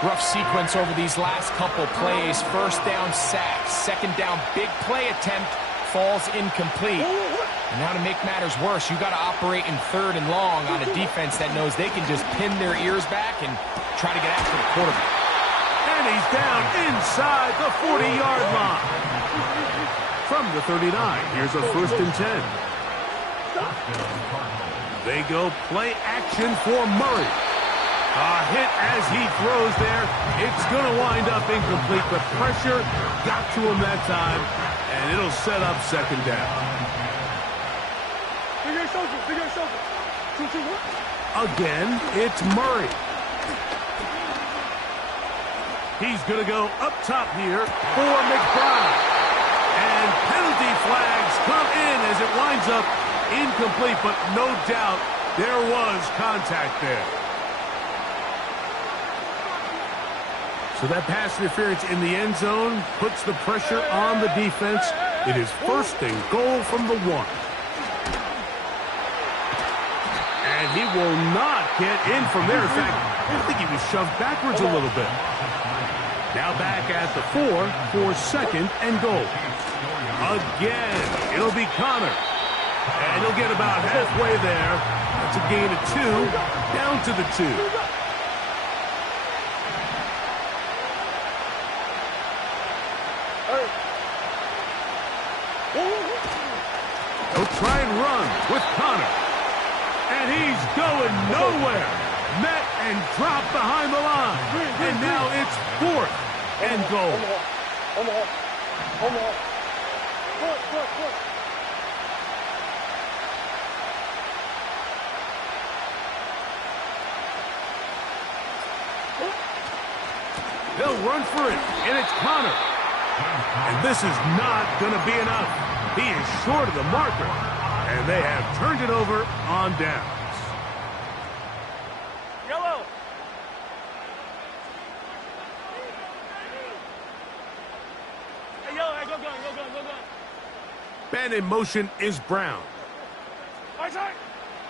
Rough sequence over these last couple plays. First down sack. Second down big play attempt falls incomplete. And now to make matters worse, you got to operate in 3rd and long on a defense that knows they can just pin their ears back and try to get after the quarterback. And he's down inside the 40-yard line. From the 39, here's a 1st and 10. They go play action for Murray. A hit as he throws there. It's going to wind up incomplete. The pressure got to him that time, and it'll set up second down. Again, it's Murray. He's going to go up top here for McBride. And penalty flags come in as it winds up incomplete, but no doubt there was contact there. So that pass interference in the end zone puts the pressure on the defense. It is 1st and goal from the 1. And he will not get in from there. In fact, I think he was shoved backwards a little bit. Now back at the 4 for 2nd and goal. Again, it'll be Connor. And he'll get about halfway there. That's a gain of 2, down to the 2. He'll try and run with Connor. And he's going nowhere. Met and dropped behind the line. And now it's 4th and goal. They'll run for it, and it's Connor. And this is not going to be enough. He is short of the marker, and they have turned it over on downs. Yellow. Hey, yellow, hey, go gun. Man in motion is Brown.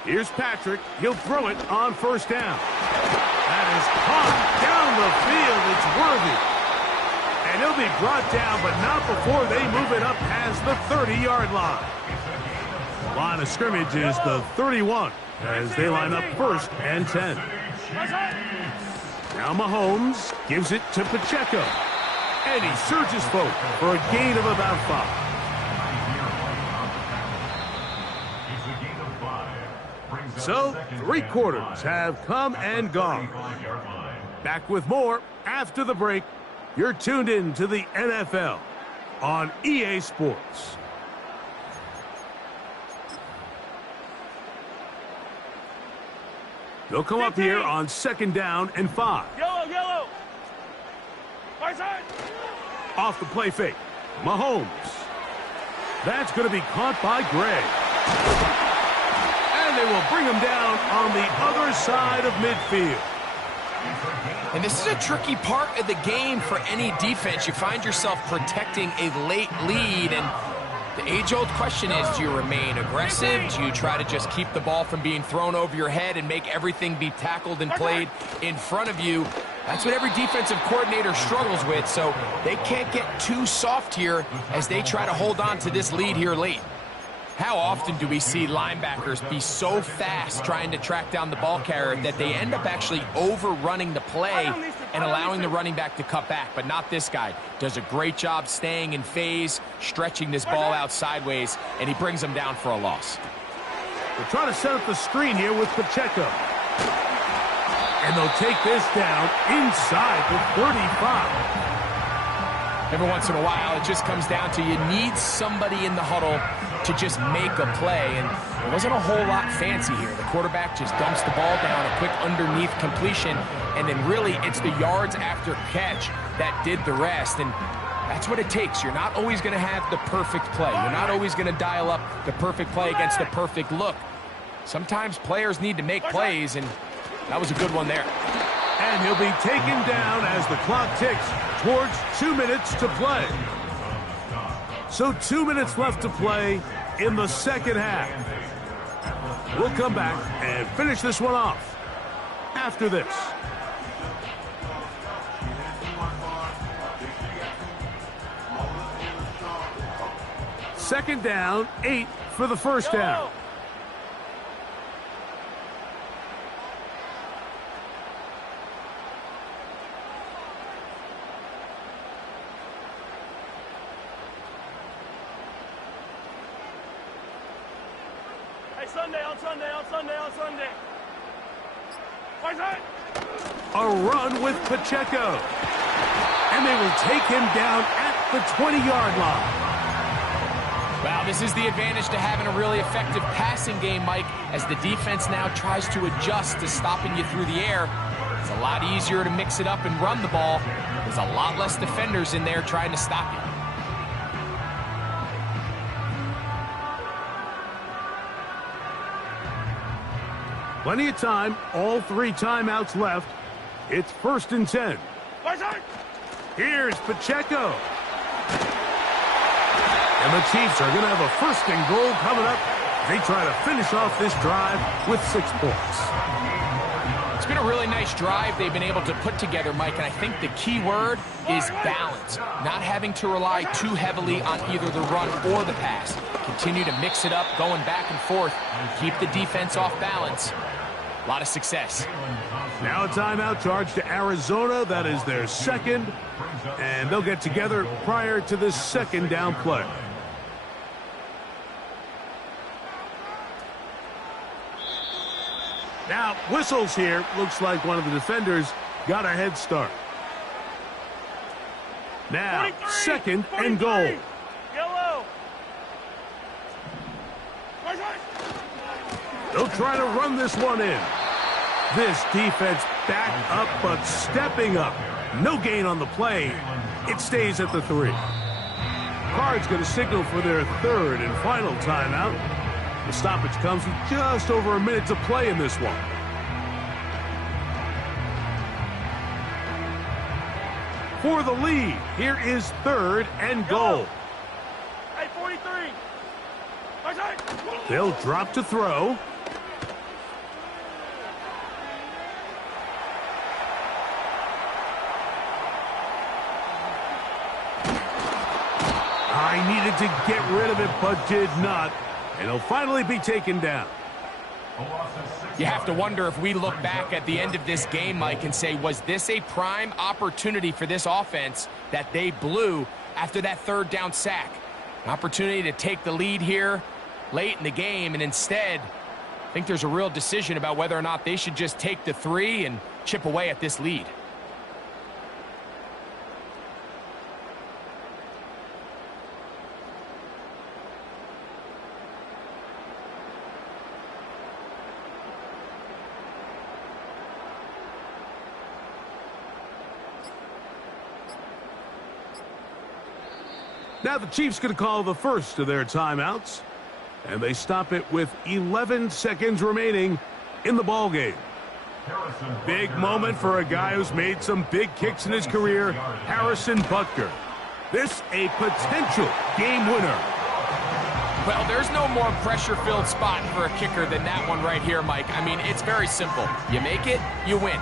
Here's Patrick. He'll throw it on 1st down. That is caught down the field. It's Worthy. And he'll be brought down, but not before they move it up past the 30-yard line. Line of scrimmage is the 31 as they line up 1st and 10. Now Mahomes gives it to Pacheco. And he surges forward for a gain of about 5. So, 3 quarters have come and gone. Back with more after the break. You're tuned in to the NFL on EA Sports. They'll come up here on 2nd down and 5. Yellow. Right side. Off the play fake. Mahomes. That's going to be caught by Gray. And they will bring him down on the other side of midfield. And this is a tricky part of the game for any defense. You find yourself protecting a late lead, and the age-old question is, do you remain aggressive? Do you try to just keep the ball from being thrown over your head and make everything be tackled and played in front of you? That's what every defensive coordinator struggles with, so they can't get too soft here as they try to hold on to this lead here late. How often do we see linebackers be so fast trying to track down the ball carrier that they end up actually overrunning the play and allowing the running back to cut back? But not this guy. Does a great job staying in phase, stretching this ball out sideways, and he brings them down for a loss. They're trying to set up the screen here with Pacheco. And they'll take this down inside the 35. Every once in a while, it just comes down to you need somebody in the huddle to just make a play, and it wasn't a whole lot fancy here. The quarterback just dumps the ball down, a quick underneath completion, and then really it's the yards after catch that did the rest, and that's what it takes. You're not always going to have the perfect play. You're not always going to dial up the perfect play against the perfect look. Sometimes players need to make plays, and that was a good one there. And he'll be taken down as the clock ticks towards 2 minutes to play. So 2 minutes left to play in the second half. We'll come back and finish this one off after this. Second down, 8 for the first down. Sunday. A run with Pacheco. And they will take him down at the 20-yard line. Wow, this is the advantage to having a really effective passing game, Mike, as the defense now tries to adjust to stopping you through the air. It's a lot easier to mix it up and run the ball. There's a lot less defenders in there trying to stop you. Plenty of time, all 3 timeouts left. It's 1st and 10. Here's Pacheco. And the Chiefs are going to have a 1st and goal coming up. They try to finish off this drive with 6 points. It's been a really nice drive they've been able to put together, Mike, and I think the key word is balance. Not having to rely too heavily on either the run or the pass. Continue to mix it up, going back and forth, keep the defense off balance. A lot of success. Now a timeout charge to Arizona. That is their 2nd. And they'll get together prior to the second down play. Now, whistles here. Looks like one of the defenders got a head start. Now, 43, second 43. and goal. Yellow. They'll try to run this one in. This defense back up, but stepping up. No gain on the play. It stays at the 3. Cards going to signal for their third and final timeout. The stoppage comes with just over a minute to play in this one. For the lead, here is third and goal. Hey, 43. They'll drop to throw. I needed to get rid of it, but did not. And he'll finally be taken down. You have to wonder if we look back at the end of this game, Mike, and say, was this a prime opportunity for this offense that they blew after that third down sack? An opportunity to take the lead here late in the game, and instead, I think there's a real decision about whether or not they should just take the 3 and chip away at this lead. Now the Chiefs going to call the first of their timeouts, and they stop it with 11 seconds remaining in the ball game. Big moment for a guy who's made some big kicks in his career, Harrison Butker. This a potential game winner. Well, there's no more pressure-filled spot for a kicker than that one right here, Mike. I mean, it's very simple. You make it, you win.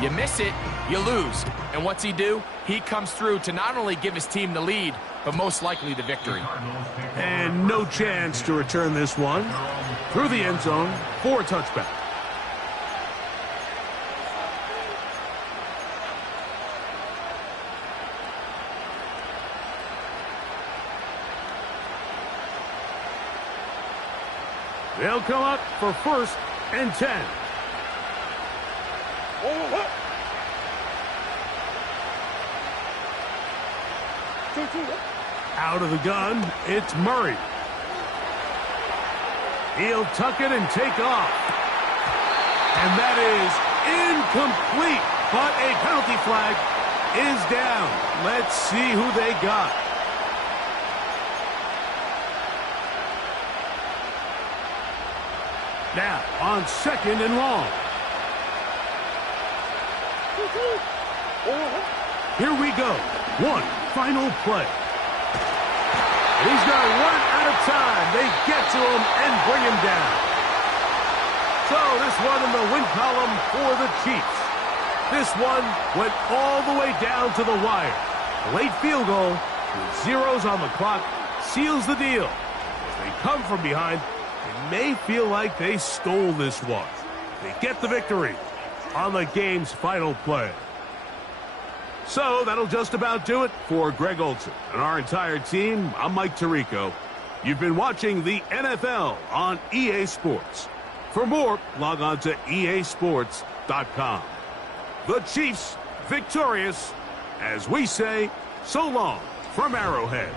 You miss it, you lose. And what's he do? He comes through to not only give his team the lead, but most likely the victory. And no chance to return this one through the end zone for a touchback. They'll come up for first and 10. Out of the gun, it's Murray. He'll tuck it and take off. And that is incomplete, but a penalty flag is down. Let's see who they got. Now, on second and long. Here we go. One final play. He's going to run out of time. They get to him and bring him down. So this one in the win column for the Chiefs. This one went all the way down to the wire. Late field goal with zeros on the clock seals the deal. As they come from behind, they may feel like they stole this one. They get the victory on the game's final play. So that'll just about do it for Greg Olsen and our entire team. I'm Mike Tirico. You've been watching the NFL on EA Sports. For more, log on to easports.com. The Chiefs victorious, as we say, so long from Arrowhead.